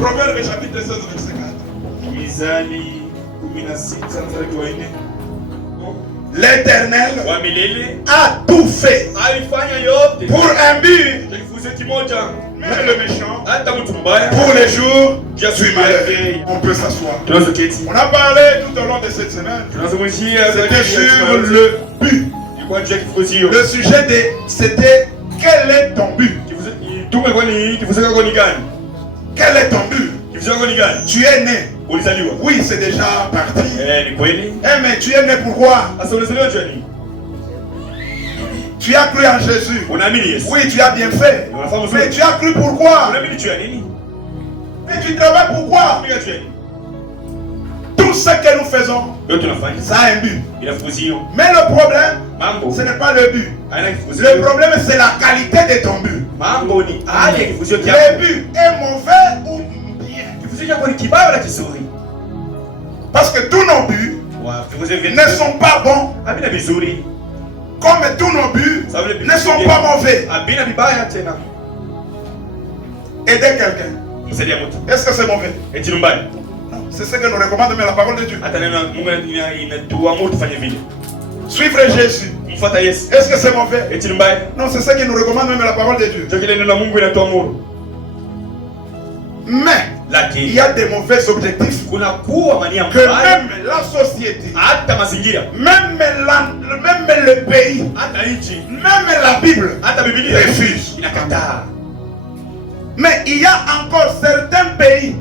Proverbe chapitre 16 verset 4. L'Éternel a tout fait pour un but, mais le méchant pour les jours du malheur. On peut s'asseoir. On a parlé tout au long de cette semaine. C'était sur le but. Le sujet c'était quel est ton but? Quel est ton but? Tu es né. Oui, c'est déjà parti. Mais tu es né pourquoi? Tu as cru en Jésus. Oui, tu as bien fait. Mais tu as cru pourquoi? Mais tu travailles pourquoi? Tout ce que nous faisons, ça a un but. Mais le problème, ce n'est pas le but. Le problème, c'est la qualité de ton but. Le but est mauvais ou bien? Parce que tous nos buts ne sont pas bons, comme tous nos buts ne sont pas mauvais. Aider quelqu'un, est-ce que c'est mauvais? Non, c'est ce que nous recommandons, mais la parole de Dieu. Suivre Jésus, est-ce que c'est mauvais? Non, c'est ce que nous recommandons, mais la parole de Dieu. Mais il y a des mauvais objectifs que même la société, même le pays, même la Bible refuse. Mais il y a encore certains pays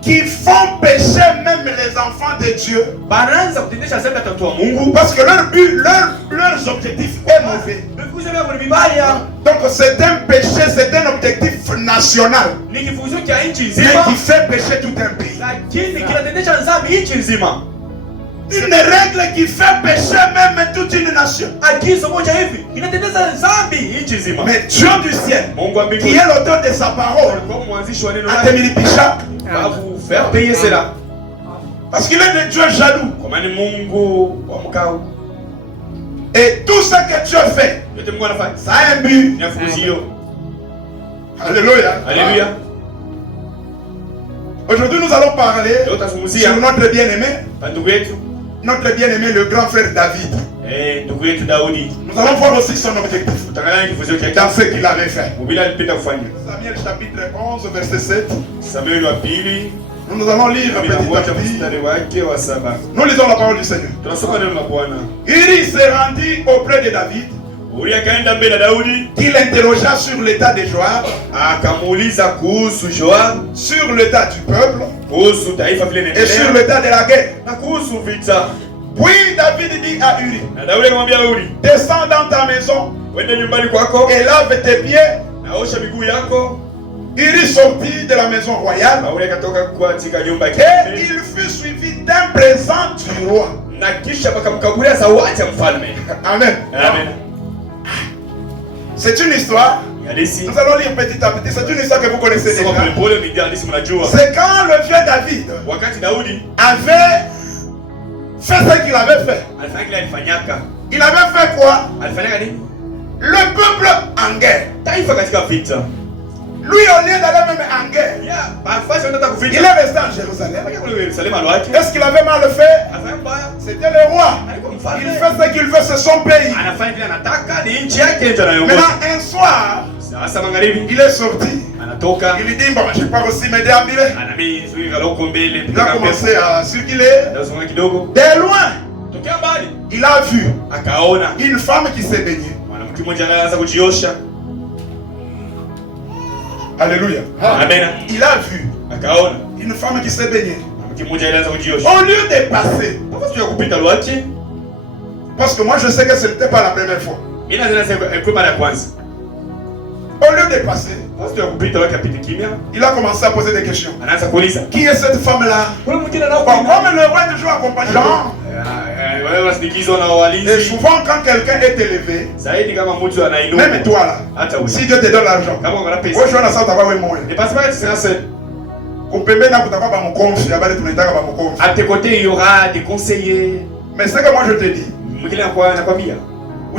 qui font pécher même les enfants de Dieu parce que leur but, leurs objectifs est mauvais. Donc c'est un péché, c'est un objectif national qui fait pécher tout un pays. Une règle qui fait pécher même toute une nation. Mais Dieu du ciel, qui est l'auteur de sa parole, a terminé Picha. Va vous faire payer cela. Parce qu'il est de Dieu jaloux. Et tout ce que Dieu fait, ça a un but. Alléluia. Alléluia. Aujourd'hui, nous allons parler sur notre bien-aimé. Notre bien-aimé, le grand frère David. Nous allons voir aussi son objectif dans ce qu'il avait fait. Samuel chapitre 11 verset 7. Nous allons lire petit à petit. Nous lisons la parole du Seigneur. Il se rendit auprès de David, qu'il interrogea sur l'état de Joab, sur l'état du peuple et sur l'état de la guerre. Puis David dit à Uri, descends dans ta maison et lave tes pieds. Uri sortit de la maison royale et il fut suivi d'un présent du roi. Amen. Amen. C'est une histoire. Nous allons lire petit à petit. C'est une histoire que vous connaissez déjà. C'est quand le vieux David avait fait ce qu'il avait fait. Il avait fait quoi? Le peuple en guerre. Lui, au lieu d'aller même en guerre, il est resté en Jérusalem. Est-ce qu'il avait mal fait? C'était le roi. Il fait ce qu'il veut, c'est son pays. Maintenant, un soir, il est sorti. Il dit, bon, je pars aussi m'aider à Milé. Il a commencé à circuler. De loin, il a vu une femme qui s'est baignée. Alléluia. Amen. Il a vu une femme qui s'est baignée. Au lieu de passer, parce que moi je sais que ce n'était pas la première fois. Au lieu de passer, il a commencé à poser des questions. Qui est cette femme-là? Comme le roi est toujours accompagné. Et souvent quand quelqu'un est élevé, même toi là, si Dieu te donne l'argent, à tes côtés il y aura des conseillers. Mais c'est que moi je te dis,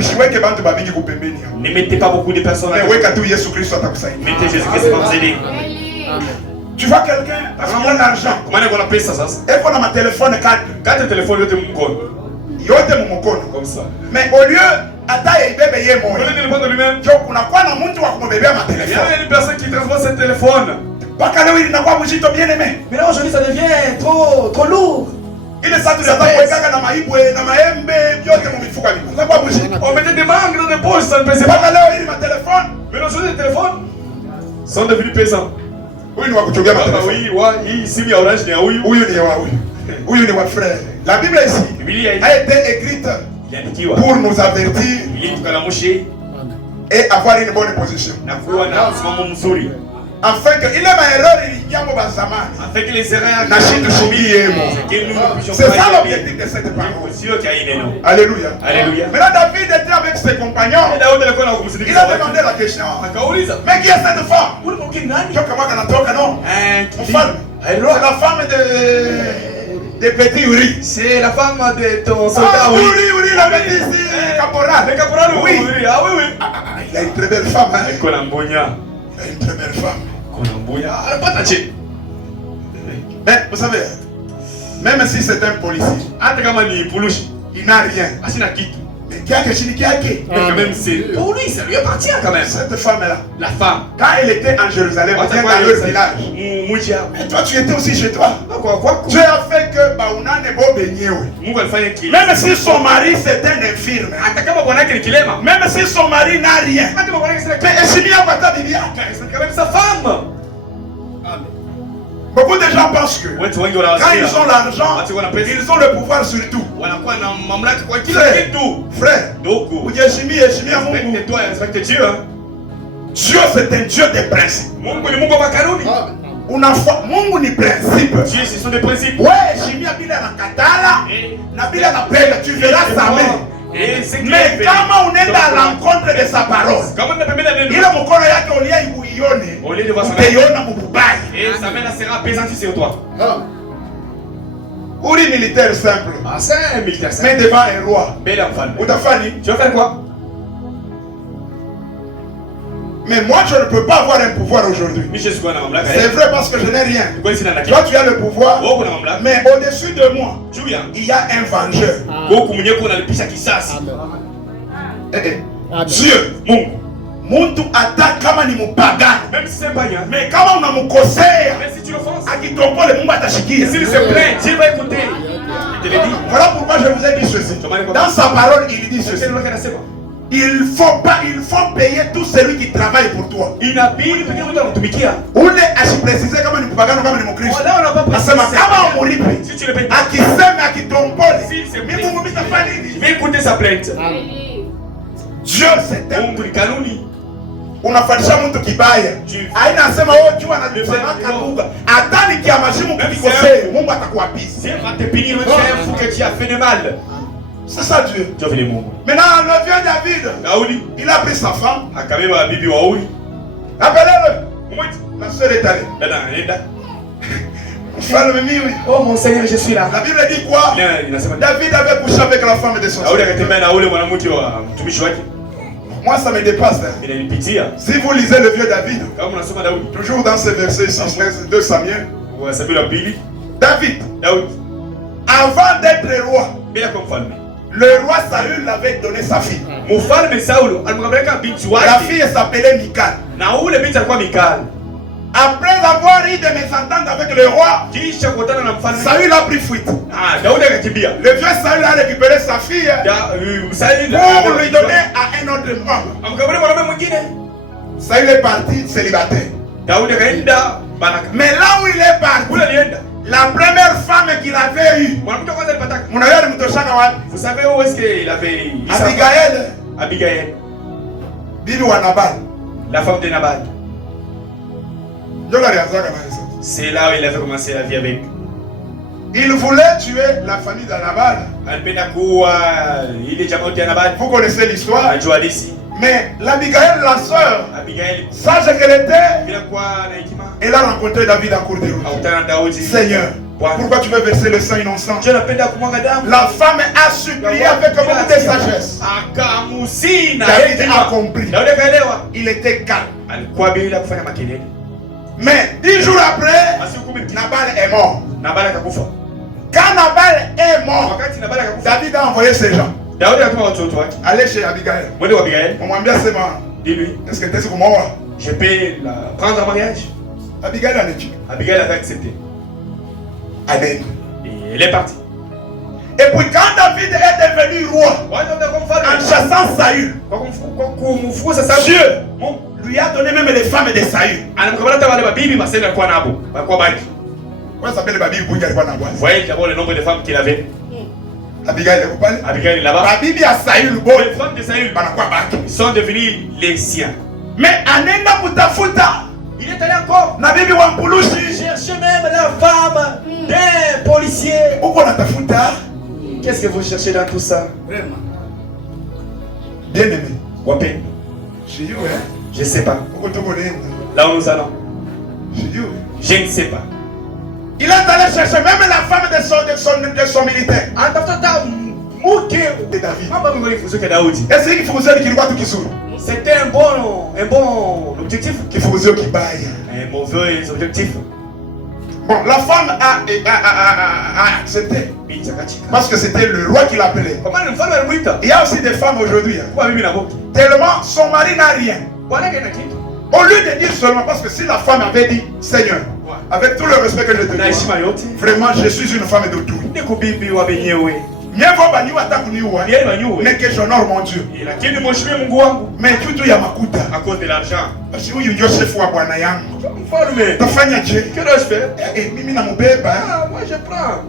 Ne mettez pas beaucoup de personnes. Mettez Jésus-Christ va vous aider. Tu vois quelqu'un, parce qu'il a l'argent. Comment on appelle ça? Et qu'on a ma téléphone 4. 4 téléphones, comme ça. Mais au lieu, il y a une personne qui transporte ce téléphone. Mais là aujourd'hui ça devient trop lourd. Il est ça de on mettait des mangues dans des poches, ça ne pesait pas. Mais aujourd'hui les téléphones sont devenus pesants. Oui, ici il y a orange, il y a oui, frère. La Bible ici a été écrite pour nous avertir et avoir une bonne position. Afin que il ait erreur, afin que les erreurs c'est ça l'objectif de cette parole. Alléluia. Maintenant David était avec ses compagnons. Il a demandé la question. Mais qui est cette femme? C'est la femme de Petit Uri. C'est la femme de ton soldat. Uri, la petit ici, caporal. Le caporal, oui. Il a une très belle femme. Il a une très belle femme. Mais vous savez, même si c'est un policier, il n'a rien. Mais quand même, c'est pour lui, ça lui appartient quand même. Cette femme-là, la femme, quand elle était en Jérusalem, dans leur village, et toi tu étais aussi chez toi. Dieu a fait que Baouna ne beau baigner. Même si son mari c'est un infirme, même si son mari n'a rien, c'est quand même sa femme. Beaucoup de gens pensent que quand ils ont l'argent, ils ont le pouvoir sur tout. Frère, Dieu c'est un Dieu de principes. Mungu ni principe. Dieu, ce sont des principes. Tu verras sa main. Mais comment on est à l'encontre de sa parole, et sa main sera pesante sur toi. Uri militaire simple. C'est un militaire simple. Mais devant un roi. Tu vas faire quoi? Mais moi je ne peux pas avoir un pouvoir aujourd'hui. C'est vrai parce que je n'ai rien. Toi tu as le pouvoir. Mais au-dessus de moi, il y a un vengeur. Dieu. Muntu attaque kama ni mupagani. Même si c'est un païen. Mais kama unamukosea, mais si tu l'offenses, akitombole Mungu atashikia. S'il se plaint, Dieu va écouter. Il te le dit. Voilà pourquoi je vous ai dit ceci. Dans sa parole, il dit ceci. Il faut payer tout celui qui travaille pour toi. Ule ashiprecise kama ni mpagano kama ni mkristo. Nasema kama umulipi, akisema akitombole, mimi Mungu mitafanya nini? Je vais écouter sa plainte. Dieu c'est un unafanyisha mtu kibaya. Haina nasema wewe jua anasema kabuga. Hata nikiamashimu kukikosea, Mungu atakuapisa. C'est ça Dieu. Maintenant, le vieux David, il a pris sa femme. Appelez-le. La soeur est allée. Oh mon Seigneur, je suis là. La Bible dit quoi? David avait couché avec la femme de son frère. Moi ça me dépasse. Si vous lisez le vieux David, toujours dans ce verset 2 Samuel, David, avant d'être roi, le roi Saül l'avait donné sa fille. La fille s'appelait Michal. Après avoir eu des mésententes avec le roi, Saül a pris fuite. Le vieux Saül a récupéré sa fille pour lui donner à un autre homme. Saül est parti célibataire. Mais là où il est parti, la première femme qu'il avait eue, vous savez où est-ce qu'il avait Abigail. Bibi wa Nabal. La femme de Nabal. C'est là où il avait commencé la vie avec. Il voulait tuer la famille de Nabal. Vous connaissez l'histoire. Mais l'Abigail, la sœur, sage qu'elle était, elle a rencontré David en cour de route. Seigneur, Pourquoi tu veux verser le sang innocent? Dieu anapenda kumwaga damu. La femme a supplié avec beaucoup de sagesse. Akamusina. David a compris. Daudi akaelewa. Il était calme. Alikuwa bila kufanya makelele. Mais 10 jours après, Nabal est mort. Nabal akakufa. Quand Nabal est mort, Wakati Nabal akakufa, David a envoyé ses gens. Daudi akatuma watoto wake. Allez chez Abigail. Mwende kwa Abigail. On m'a bien seulement. Dis-lui. Est-ce que tu es sur moi? Je peux la prendre en mariage. Abigail a dit. Abigail a accepté. Amen. Et elle est partie. Et puis quand David est devenu roi, en chassant Saül, Dieu lui a donné même les femmes de Saül. Comment s'appelle les Bible? Vous voyez d'abord le nombre de femmes qu'il avait. Abigail, vous parlez? Abigail là-bas. La Bible a Saül. Les femmes de Saül sont devenues les siens. Mais Anenda Mutafuta, il est allé encore. Nabibi Wampulushi. Cherchez même la femme d'un policier. Pourquoi on a tafuta? Qu'est-ce que vous cherchez dans tout ça? Vraiment. Bien aimé. Wapé. Je ne sais pas. Là où nous allons. Je ne sais pas. Il est allé chercher même la femme de son militaire. De David. Est-ce qu'il faut vous dire qu'il voit tout qui s'ouvre? C'était un bon objectif. Qu'il faut vous dire qu'il baille. Un mauvais objectif. Bon, la femme a accepté. Parce que c'était le roi qui l'appelait. Il y a aussi des femmes aujourd'hui. Tellement son mari n'a rien. Au lieu de dire seulement, parce que si la femme avait dit Seigneur, avec tout le respect que je te dois, vraiment je suis une femme d'autrui. Mieux vaut baniwa takuniwa, mais que j'honore mon Dieu. Mais tout y a makuta. À cause de l'argent. Parce que huyu ndio chef wa bwana yangu. Mfalme. Tafanya je? Que dois-je faire? Mimi na mubeba. Ah, moi je prends.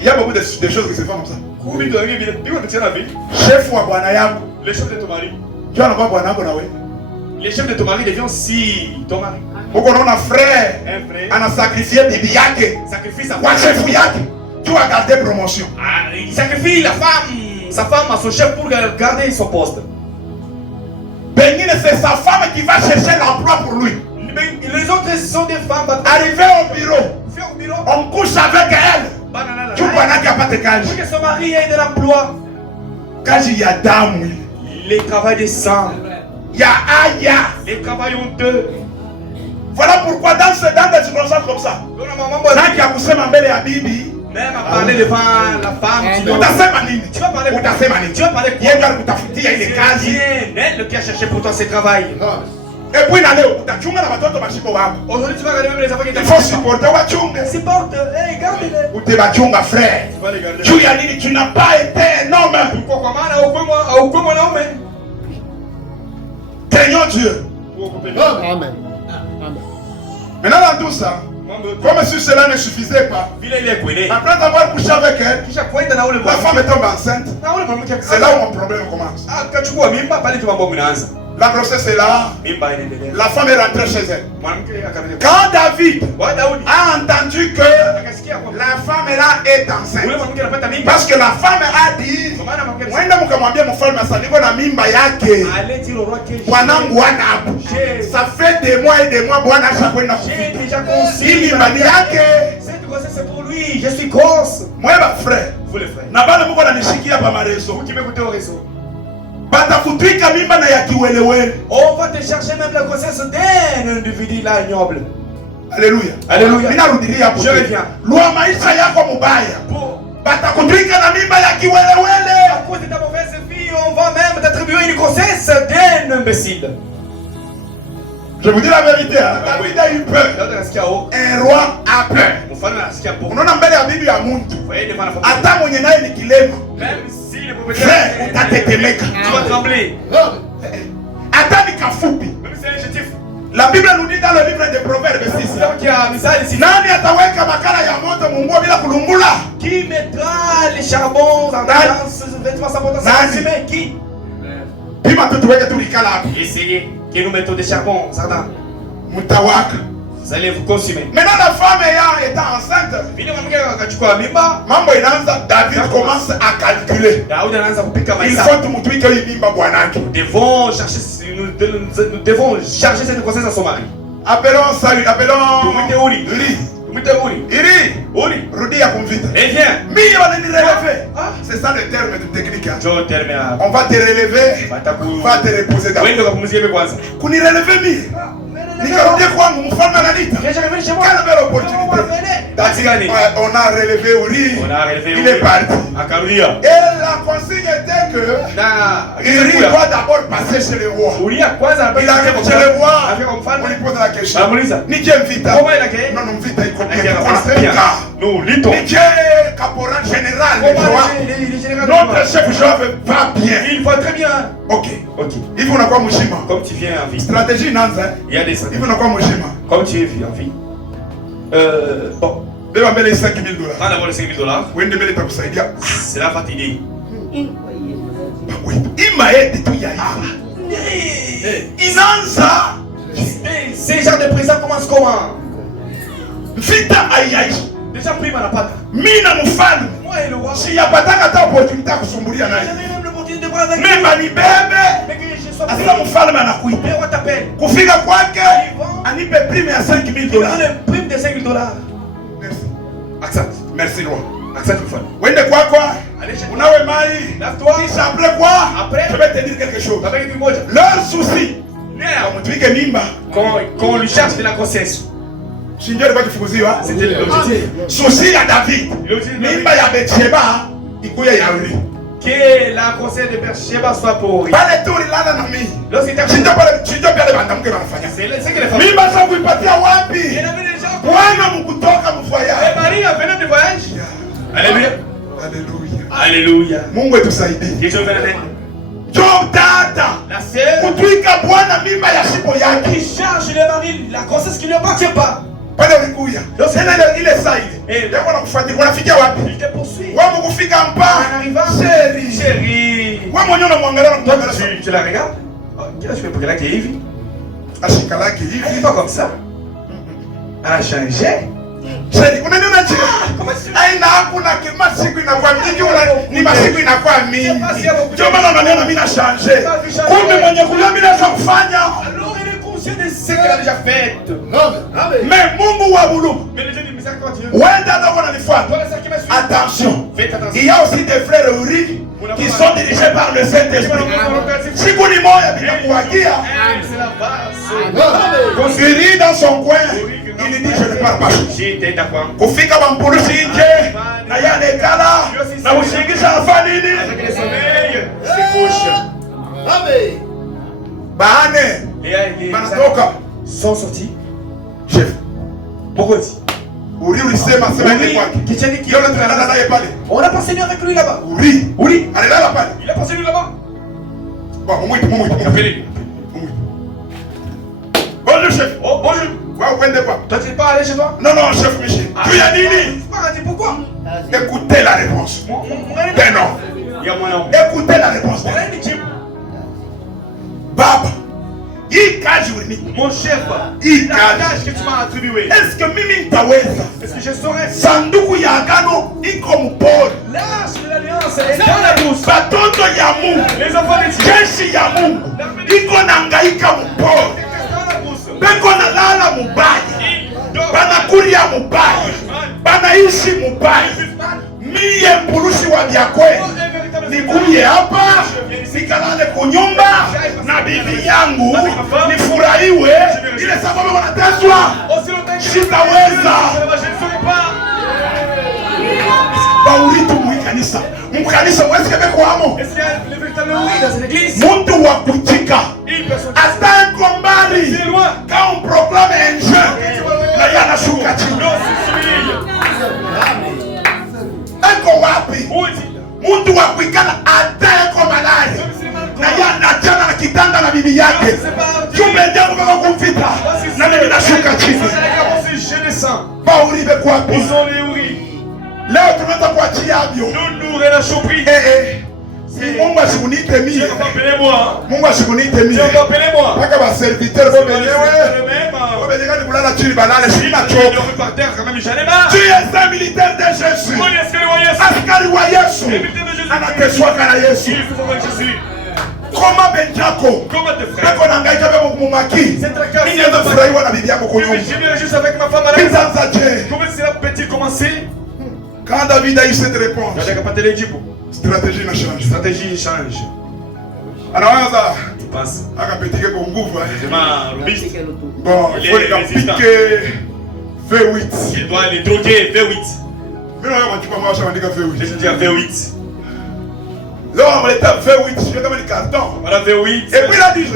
Il y a beaucoup de choses qui se font comme ça. Chef wa bwana yangu. Le chef de ton mari. Tu as pas bwana yangu na wewe. Les chefs de ton mari deviennent si ton mari. Uko naona frère. Un frère. Ana sacrifié bibi yake. Sacrifie sa Kwa chef yake. Tu as gardé promotion. Ah, il sacrifie la femme, sa femme à son chef pour garder son poste. Benine, c'est sa femme qui va chercher l'emploi pour lui. Les autres sont des femmes. Arrivé au bureau, on couche avec elle. Tu vois là qu'il n'y a pas de cage. Pour que son mari ait de l'emploi. Cage, il y a d'âme. Les travail des sangs. Il y a aya. Les travail honteux. Voilà pourquoi dans des circonstances comme ça, quand il y a poussé ma belle à Bibi, même à parler devant la femme, tu vas parler. Tu vas parler. Il y a les cases. Elle qui a cherché pour toi ce travail. Et puis, aujourd'hui, tu vas regarder même les enfants qui il faut supporter. Supporte, hey, garde-les. Ou t'es battu, frère. Tu n'as pas été un homme. Craignons Dieu. Amen. Maintenant, dans tout ça, comme si cela ne suffisait pas, après avoir couché avec elle, la femme est tombée enceinte. C'est là où mon problème commence. La grossesse est là. La femme est rentrée chez elle. Quand David a entendu que la femme là est enceinte, parce que la femme a dit, ça fait des mois et des mois, cette grossesse c'est pour lui, je suis grosse. Moi, ma frère, vous les frères, vous qui m'écoutez au réseau, on va te chercher même la grossesse d'un individu là ignoble. Alléluia. Alléluia. Je reviens. À cause de ta mauvaise vie, on va même t'attribuer une grossesse d'un imbécile. Je vous dis la vérité, hein? David a eu peur. Un roi a peur. On a mbele ya bibi ya muntu. Ata mwenye naye ni kilema. Frère, utatetemeka. Tu vas trembler. Ata ni kafupi. Même si c'est un adjectif. La Bible nous dit dans le livre de Proverbes 6. Nani ataweka makala ya moto mungu bila kulungula? Qui mettra les charbons dans qui? Pima tutuweke tulikala hapo. Essayez que nous mettons des charbons ardents. Mutawaka. Vous allez vous consumer. Maintenant la femme étant enceinte, mambo inaanza, David commence à calculer. Il faut tumutwike hii mimba bwanake. Nous devons charger cette grossesse à son mari. Appelons salut, appelons Uri. Iri, rudia kumvita. Mimi wananielever. C'est ça le terme de technique. On va te relever, on va te reposer d'abord. Kunirelever mimi. Nikarudie kwangu mfalme ananiita. Quelle belle opportunité. On a relevé Uri. Il est parti. Et la consigne était que Uri doit d'abord passer chez le roi. Il arrive chez le roi. On lui pose la question. Nikie Mvita. Non, non, Mvita il comprend. Nikie caporal général. Notre chef Joab va bien. Il va très bien. Ok. Il faut n'avoir mouchima. Comme tu viens en vie. Stratégie nanza. Il y a des il faut n'avoir mouchima. Comme tu es en vie. Bon. Il va mettre $5,000. Quand d'abord les $5,000. Oui, il va kusaidia. Cela va t'aider. Oui. Il m'a aidé tout y a. Inanza. Ces gens de présent commencent comment? Vita aïe. Déjà pris ma pata. Mina mfalme. Moi et le roi. Si y a pas ta opportunité à kusumbulia naye. J'avais même l'opportunité de voir avec lui. Mais bani bebe. Asema mfalme anakuita. Mais on t'appelle. Kufika kwake anipe prime ya $5,000. Une prime de $5,000. Merci. Accepte. Merci roi. Accepte le fun. Wende kwako. Unawe mai. Lave-toi. Kisha après quoi? Après. Je vais te dire quelque chose. Avec du moja. Leur souci. Wamutwike mimba. Qu'on lui cherche de la grossesse. Shinjo alikuwa kifukuziwa. C'était l'objectif. Souci ya David. Mimba ya Betsheba ikuye ya Uri. Que la grossesse de Bersheba soit pour Uri. Pale tu ulilala na mimi. Shinjo pale bandamuke wanafanya. C'est que les femmes. Mimba sasa kuipatia wapi? Il y avait des gens. Bwana mkutoka mvoyage. Et Marie venait de voyage. Alléluia. Alléluia. Alléluia. Mungu etusaidie. Yesu venait. Job dada. La sœur. Kutwika Bwana mimba ya shipo yake. Qui charge le mari la grossesse qui ne lui appartient pas. Pale ulikuya. Tena ile saa ile. Ndio wanakufuatilia. Unafikia wapi? Il te poursuit. Wewe mkufika mpa. Chérie. Wewe mwenyewe unamwangalia na kumwangalia. Tu la regardes? Qu'est-ce que tu fais pour qu'elle ait hivi? Ashika lake hivi. Elle est pas comme ça. Elle a changé. Chérie, unaniona chini? Aina hakuna kama siku inakuwa mingi ni masiku inakuwa mingi. Ndio maana unaniona mimi na changer. Kumbe mwenye kulia mimi naweza kufanya. Alors il est conscient de ce qu'elle a déjà fait. Mais Mungu wa bulu. Mais le Dieu du miséricorde. Wenda ndio wananifuata. Attention. Il y a aussi des frères Uri qui sont dirigés par le Saint-Esprit. Siku ni moja bitakuwagia. Uri dans son coin. Il dit je ne parle pas. Kufika wampulusi nje na yale kala na ushingisha afanya nini? Baane banatoka sont sortis. Chef. Pourquoi dit? Uri ulisema sema ile kwake. Yule tunalala naye pale. On a passé nuit avec lui là-bas. Uri alilala pale. Il a passé nuit là-bas. Bon, appelez-lui. Bonjour chef. Oh bonjour. Toi tu n'es pas allé chez toi? Non, chef Michel. Tu as dit pourquoi? Écoutez la réponse. Non. Écoutez la réponse. Baba. Mon chef, la tâche que tu m'as attribuée. Est-ce que mimi nitaweza? Est-ce que je saurais? Sanduku ya agano iko mpori. L'arche de l'alliance est dans la douce. Batoto ya Mungu. Les enfants de Dieu. Jeshi ya Mungu. Iko nangaika mpori. Beko na lala mubaya. Banakulia mubaya. Banaishi mubaya. Mie mpulusi wa byakwe. Nikuye hapa. Nikalale kunyumba. Na bibi yangu. Nifurahiwe. Ile sababu wanateswa. Sitaweza. Bauritu mwikanisa. Mkanisa mwezi kebeko hamo. Muntu wa kuchika. Hasta mbali. Quand on proclame un jeune, na yana shuka chini. Eko wapi? Muntu wa kuikana ateko malari. Na yana jana na kitanda na bibi yake. Jumbe ndio kwa kumfita. Na mimi nashuka chini. Bauri beko wapi? Leo tunataka kuachia avyo. Nous relâchons pris. Mungu asikunite mimi. Mungu asikunite mimi. Paka ba serviteur bo benyewe. Bo benyewe ni kulala chini balale sina choka. Tu es un militaire de Jésus. Askari wa Yesu. Anateswa kana Yesu. Koma benjako. Comment tes frères? Beko na ngai kabe kumumaki. C'est très grave. Mimi ndio furahiwa na bibi yako kunyumba. Je viens juste avec ma femme à la maison. Bisanza je. Comment cela peut-il commencer? Quand David a eu cette réponse, stratégie n'a changé. Stratégie change. Anaanza Tu passes. akapetike kwa nguvu. Vraiment robuste. Bon, il faut les piquer V8. Il doit les droguer V8. Mimi naona mchukua maisha andika V8. Je dis à V8. Là on va l'étape V8, je vais comme le carton. Voilà V8. Et puis il a dit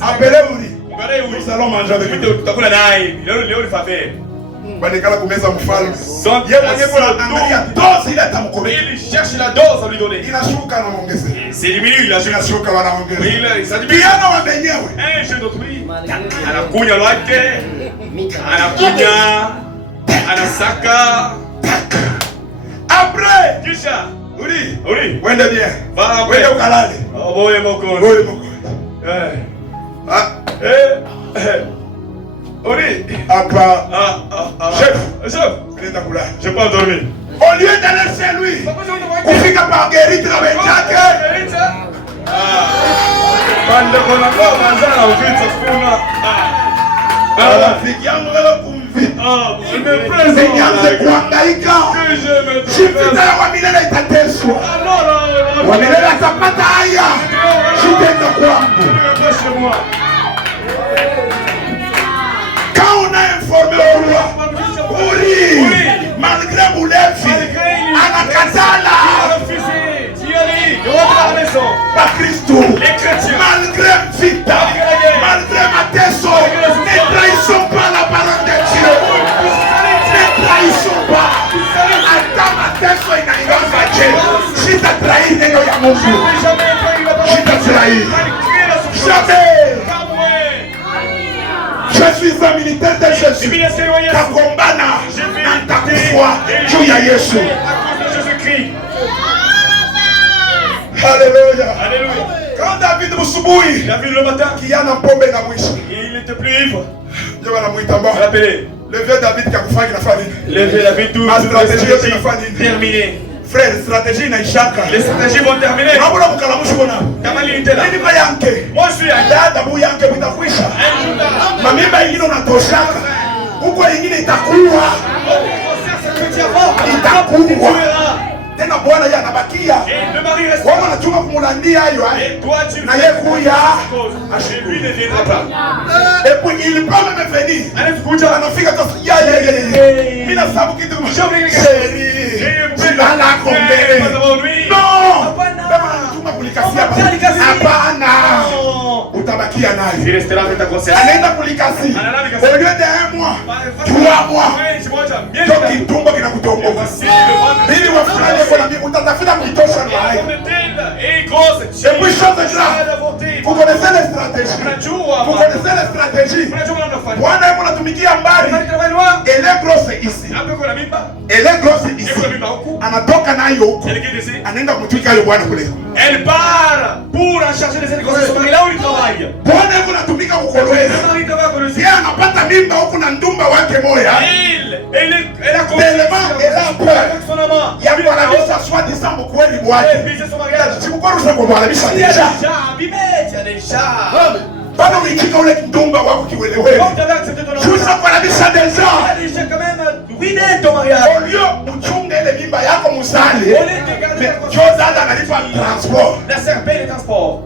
appelez-vous. Nous allons manger avec lui. Tutakula naye. Leo ni faveur. Banikala kumeza mfalme. Yeye mwenyewe kuna angalia dozi ile atamkomea. Il cherche la dose à lui donner. Inashuka na muongeze. C'est diminué, il a juste. Inashuka wanaongeza. Il ça diminue. Piano wa benyewe. Un jeu d'autrui. Anakunya lwake. Anakunya. Anasaka. Après. Kisha. Uri. Wende bien. Va Wende ukalale. Oh boy moko. Boy moko. Uri. Apa. Chef. Je peux pas dormir. Au lieu d'aller chez lui, kufika par Guérite na wenzake. Bande kona kwa manzana uvita kuna. Rafiki yangu wewe kumvita. Nianze kuhangaika. Shifita ya wamilele itateswa. Wamilele atapata haya. Shitenda kwangu. Quand on a informé au roi, Uri, malgré Moulefi, anakatala. Pas Christo, malgré Vita, malgré Mateso, ne trahissons pas la parole de Dieu. Ne trahissons pas. Attends Mateso inaingaza Dieu. Si t'as trahi, neno ya Mungu. Si t'as trahi. Jamais. Je suis un militaire de Jésus. Takombana, natakufa juu ya Yesu. Alléluia. Quand David Musubuhi, le matin, Kiana Pombe na mwisho. Il était plus ivre. Ndio wanamuita mbona. Rappelez. Levé David kakufanya kinafanya nini? Levé David tout. Ma stratégie yote inafanya nini? Terminé. Frère, stratégie inaishaka. Les stratégies vont terminer. Unabona mkalamushu bona. Kama nilitenda. Nini kwa yanke? Moi je suis un dada bu yanke bitakwisha. Mamimba ingine unatoshaka. Huko ingine itakuwa. Itakuwa. Tena Bwana yeye anabakia. Wao wanachunga kumulandia hayo na yeye kuya. Lui ne viendra pas. Et puis il peut même venir. Anakuja anafika kwa ya. Mimi nasabu kitu chérie. Ala kombe. Non. Kama anatuma kulikasia hapana. Utabakia naye. Il restera avec ta conscience. Anaenda kulikasi. Au lieu d'un mois, 3 mois. Ndio kitumbo kinakutongoza. Ili wafanye kwa nini utatafuta kuitosha na hayo. Et puis chose grave. Vous connaissez les stratégies. Vous connaissez les stratégies. Bwana yuko anatumikia mbali. Elle est grosse ici. Elle est grosse ici. Anatoka nayo huko. Anaenda kumtwika yule bwana kule. Elle part pour en charger les écoles de son mari là où il travaille. Bwana yuko anatumika ukolwezi. Yeye anapata mimba huko na ndumba wake moya. Elle a compris. Elle a peur. Ya kuharibisha soi-disant ukweli wake. Sikukorusa kuharibisha deja. Bado ulichika ule ndumba wako kiwelewe. Shusa kuharibisha deja. Au lieu uchunge ile mimba yako musali. Joza analipa transport. La serpent les transports.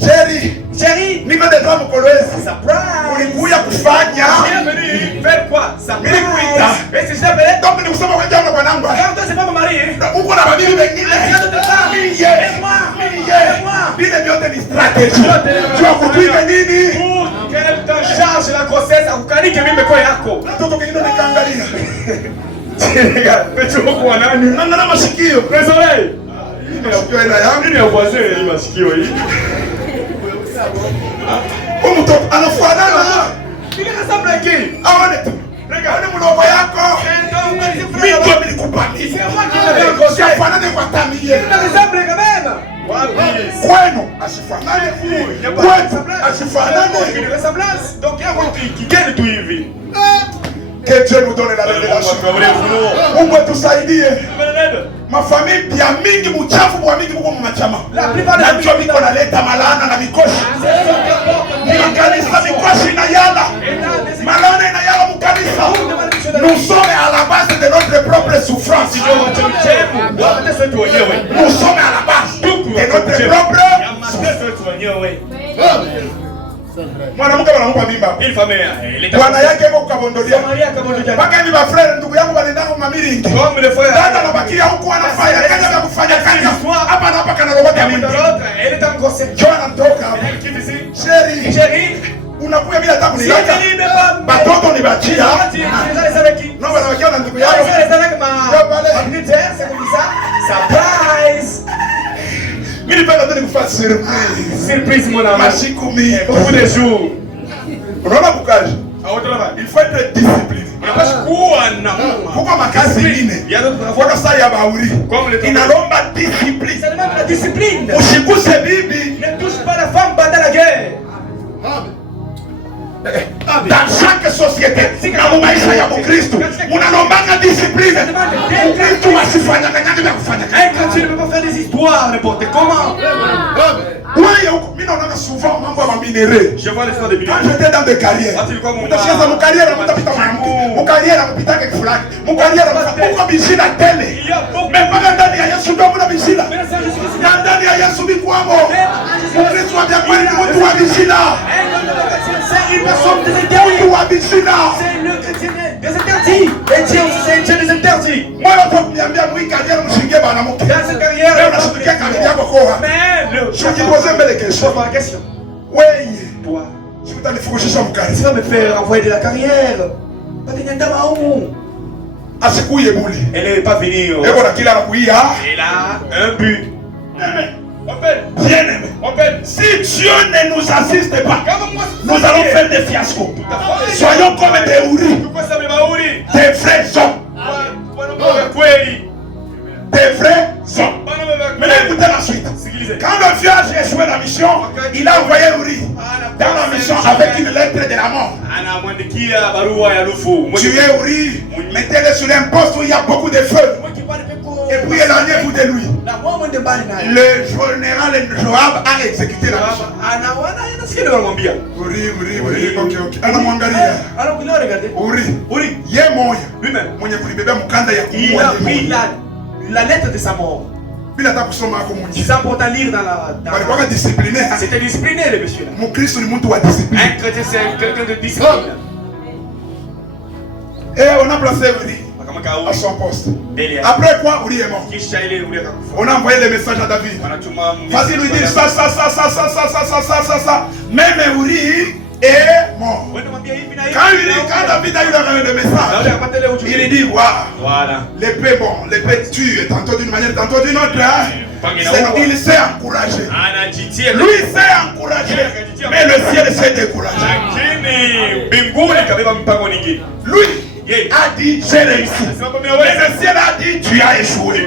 Chérie, niko deja mkolwezi. Ulikuja kufanya. Faire quoi? Ça Mimi kuita. Et si je t'appelle? Donc ni kusema kwa jambo kwa namba. Quand toi c'est pas mon mari. Uko na bibi wengine. Vile vyote ni strategy. Jua kupiga nini? Quel te charge la grossesse akukalike mimi kwa yako. Mtoto kingine nikaangalia. Pecho kwa nani? Nana masikio. Désolé. Masikio ina yangu. Nini ya voisin hii masikio hii? Mtoto anafanana. Nini ressemble à qui? Aone tu. Regarde mdogo yako. Mimi ndio nilikupania. Sifanane kwa tamie. Ressemble quand même. Kwenu asifanane. Kwetu asifanane. Une ressemblance. Donc il y a un truc qui gagne tout hivi. Que Dieu nous donne la révélation. Mungu atusaidie. Mafamili bia mingi muchafu bwa mingi buko mumachama. La plupart des familles biko naleta malana na mikoshi. Mukanisa mikoshi na yala. Malana na yala mukanisa. Nous sommes à la base de notre propre souffrance. Nous sommes à la base de notre propre mwanamke wanamupa mimba. Bwana yake yuko kabondolia. Mpaka ni mafrere ndugu yangu wanaenda kwa mamiringi. Dada anabakia huko anafanya kazi ya kufanya kazi. Hapa na hapa kana robota mimba. Joana anatoka. Chérie. Unakuja bila hata kunilaka. Batoto ni bachia. No wanawakia na ndugu yao. Surprise. Mimi pale ndo nikufanya surprise. Surprise mon ami. Mashikumi. Beaucoup de jours. Unaona kukaje? Il faut être discipliné. Pourquoi makazi ingine? Kwa saa ya bauri. Inalomba discipline. Ça demande la discipline. Usiguse bibi. Ne touche pas la femme pendant la guerre. Dans chaque société, na maisha ya Mkristo, unalombanga discipline. Mkristo asifanya kanyanga ya kufanya. Un chrétien ne peut pas faire des histoires n'importe comment. Mimi naona souvent mambo ya minéraux. Je vois l'histoire des minéraux. Quand j'étais dans des carrières, mtashaza mkariera mtapita mwanamke. Mkariera mpita kwa fulani. Mkariera mko bishina tele. Mpaka ndani ya Yesu ndio kuna bishina. Na ndani ya Yesu ni kwamo. Mkristo wa kweli ni mtu wa bishina. C'est une personne des interdits. Mtu wa bishina. C'est le chrétien des interdits. Et Dieu c'est des interdits. Moi je peux niambia mwikariera mshinge bana mke. Dans cette carrière, on a shtukia carrière yako kwa. Mais le je te pose une belle question. Pose la question. Wewe toi, tu vas me faire mkari. Tu vas me faire envoyer de la carrière. Pas de nyanda maou. Asikuye buli. Elle n'est pas venue. Eko na kila anakuia. Elle a un but. Bien-aimé, si Dieu ne nous assiste pas, nous allons faire des fiascos. Soyons comme des Uri, des vrais hommes. Des vrais hommes. Mais écoutez la suite. Quand le vierge a échoué la mission, il a envoyé Uri dans la mission avec une lettre de la mort. Tuez Uri, mettez-le sur un poste où il y a beaucoup de feu. Et puis éloignez-vous de lui. Le général Joab a exécuté la mission. Uri, ye moya. Lui-même, mwenye kulibeba mkanda ya il a pris la lettre de sa mort. Bila hata kusoma hapo munji. C'est important lire dans la. Walikuwa discipliné. C'était discipliné le monsieur là. Mkristo ni mtu wa discipline. Un chrétien c'est quelqu'un de discipline. Et on a placé Uri à son poste. Après quoi, Uri est mort. On a envoyé les messages à David. Vas-y lui dire ça. Même Uri est mort. Quand David a eu le message, il dit voilà, l'épée tue tantôt d'une manière, tantôt d'une autre. Il s'est encouragé. Lui s'est encouragé, mais le ciel s'est découragé. Lui a dit j'ai réussi, mais le ciel a dit tu as échoué.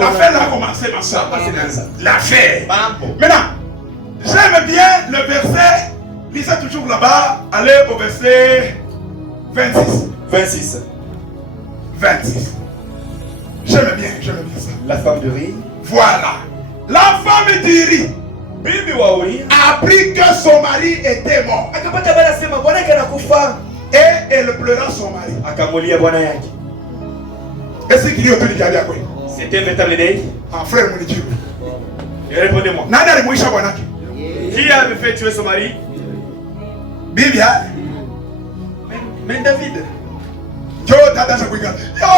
L'affaire a commencé ma soeur. L'affaire. Maintenant, j'aime bien le verset. Lisez toujours là-bas. Allez au verset 26. J'aime bien ça. La femme de riz. Voilà. La femme du riz a appris que son mari était mort. Et elle pleura son mari. Est-ce qu'il y a autre chose? C'était un véritable deuil. Ah frère mon Dieu. Répondez-moi. Qui a fait tuer son mari? Bibi. Mais David. Yo dada za kuiga. Yo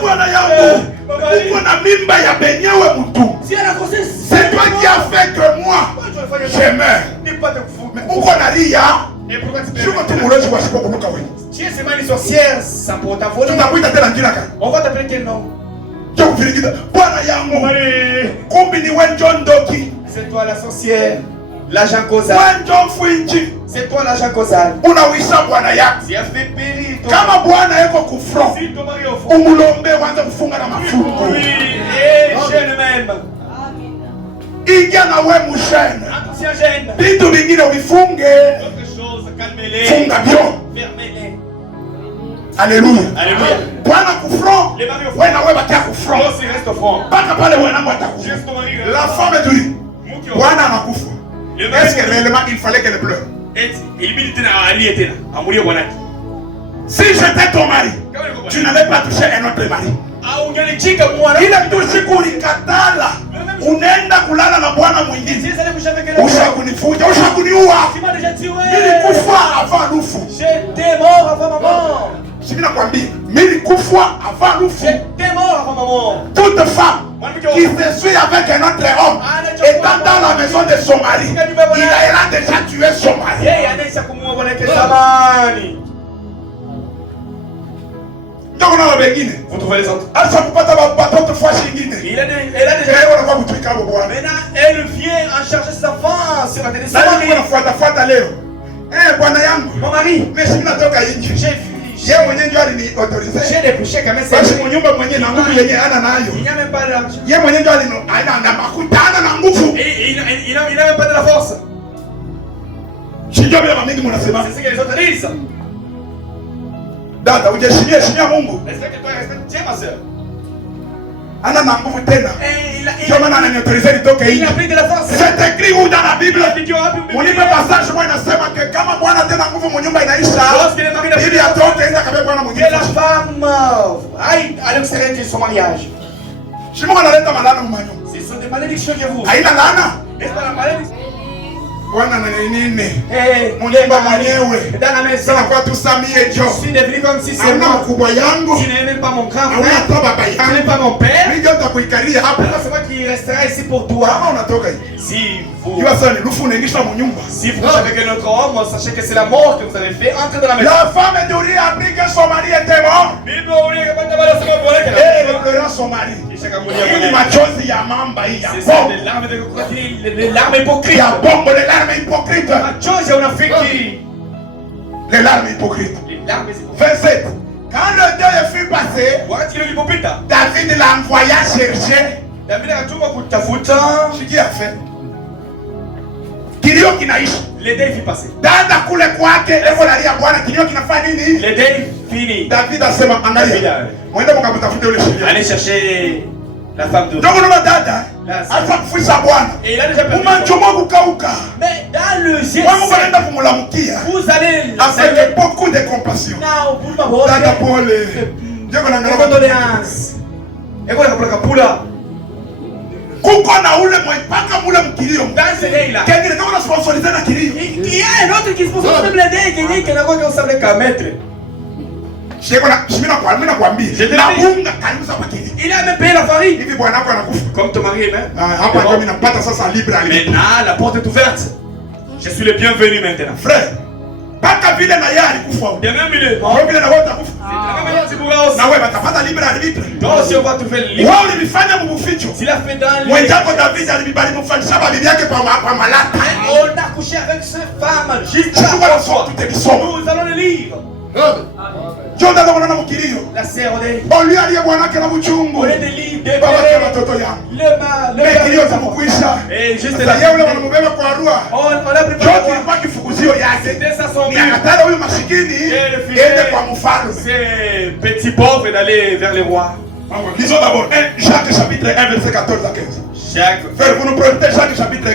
bwana yangu. Uko na mimba ya benyewe mtu. C'est toi qui as fait que moi je meurs. Mais uko na ria. Shuko tu mulozi wa sipo kunuka wewe. Tu es une sorcière sans pour ta voler. Tutakuita tena jina gani? On va t'appeler quel nom? Jo kufikira bwana yangu. Kumbi ni wewe John Doki. C'est toi la sorcière. L'agent causal. C'est toi l'agent causal. Unawisha bwana yako. Tu as fait périr ton. Kama bwana yako kufront. Si ton mari au fond. Umulombe wanza kufunga na mafungo. Oui, et jeune même. Ingia na wewe mshene. Ancien jeune. Vitu vingine ulifunge. Autre chose, calmez-les. Funga bio. Fermez-les. Alléluia. Alléluia. Bwana kufront. Les maris au front. Wewe na wewe bakia kufront. Toi aussi reste au front. Mpaka pale wanangu atakufa. Juste ton mari. La femme est dure. Bwana anakufa. Est-ce que réellement il fallait qu'elle pleure? Ilibidi tena alie tena. Amulie bwanake. Si j'étais ton mari, tu n'allais pas toucher un autre mari. Ile tu siku ulikatala unaenda kulala na bwana mwingine, ushakunifuja, ushakuniua. Nilikufa avant lufu. J'étais mort avant ma mort. Mimi nakwambia, nilikufa avant lufu. J'étais mort avant ma mort. Toute femme qui se suit avec un autre homme étant dans la maison de son mari, il a déjà tué son mari. Vous trouvez les autres? Maintenant, elle vient en chercher sa femme sur la télé. Mon mari, j'ai des péchés quand même. Il n'y a même pas d'argent. Il n'a même pas de la force. C'est ce que les autres disent. Dada, ujeshimia Mungu. Est-ce que toi respectes ma soeur? Ana na nguvu tena. Il a pris de la force. C'est écrit où dans la Bible? Unipe passage moja inasema que kama Bwana tena nguvu mnyumba inaisha. Bibi atoke enda kabla Bwana mwingine. Que la femme aille à l'extérieur de son mariage. Shimo analeta malana mmanyo. Ce sont des malédictions que vous. Haina laana. N'est-ce pas la malédiction? Bwana na nini? Mnyumba mwenyewe. Dans la maison. Kwa tusamie jo. Je suis devenu comme si c'est moi. Mkubwa yangu. Tu n'es même pas mon grand frère. Tu n'es pas mon père. Mimi ndio nitakuikalia hapa. C'est moi qui restera ici pour toi. Kama unatoka hivi. Si vous Si vous savez que notre homme, sachez que c'est la mort que vous avez fait. Entrez dans la maison. La femme est douée a appris que son mari était mort. Et elle pleura son mari. Il machozi ya mamba hii. C'est des larmes de crocodile, les larmes hypocrites. Ya bombo, les larmes hypocrites. Machozi ya unafiki. Les larmes hypocrites. Les larmes hypocrites. 27. Quand le deuil fut passé, David l'a envoyé chercher. David akatuma kutafuta. Shiki a fait. Kilio kinaisha. Le deuil fut passé. Dada kule kwake eko nalia Bwana, kilio kinafanya nini? Le deuil fini. David asema angalia. Mwende mkamtafute yule shilia. Allez chercher la femme de. Donc unaona dada alfa kufuisa Bwana. Umanchomo kukauka. Mais dans le ciel, Mungu anaenda kumlamukia. Vous allez avec beaucoup de compassion. Dada pole. Ndio kuna condoléances. Eko nakapeleka pula. Kuko na ule mpaka mule mkilio. Dans ce deuil là. Kengine kama sponsoriser na kilio. Il y a un autre qui sponsorise le deuil qui dit que n'a pas ça qu'à mettre. Il a même payé la farine. Comme ton mari est maintenant, la porte est ouverte. Je suis le bienvenu maintenant. Frère, de même il est mort. C'est de la même manière, c'est pour là aussi. Toi aussi on va trouver le libre. S'il a fait dans le on a couché avec cette femme jusqu'à la fois. Nous allons le lire. La sœur on lui a dit on est des livres de le mal et juste la on a préparé c'était ça son c'est petit pauvre d'aller vers les rois. Lisons d'abord Jacques chapitre 1 verset 14 à 15. Jacques, frère, vous nous prêtez Jacques chapitre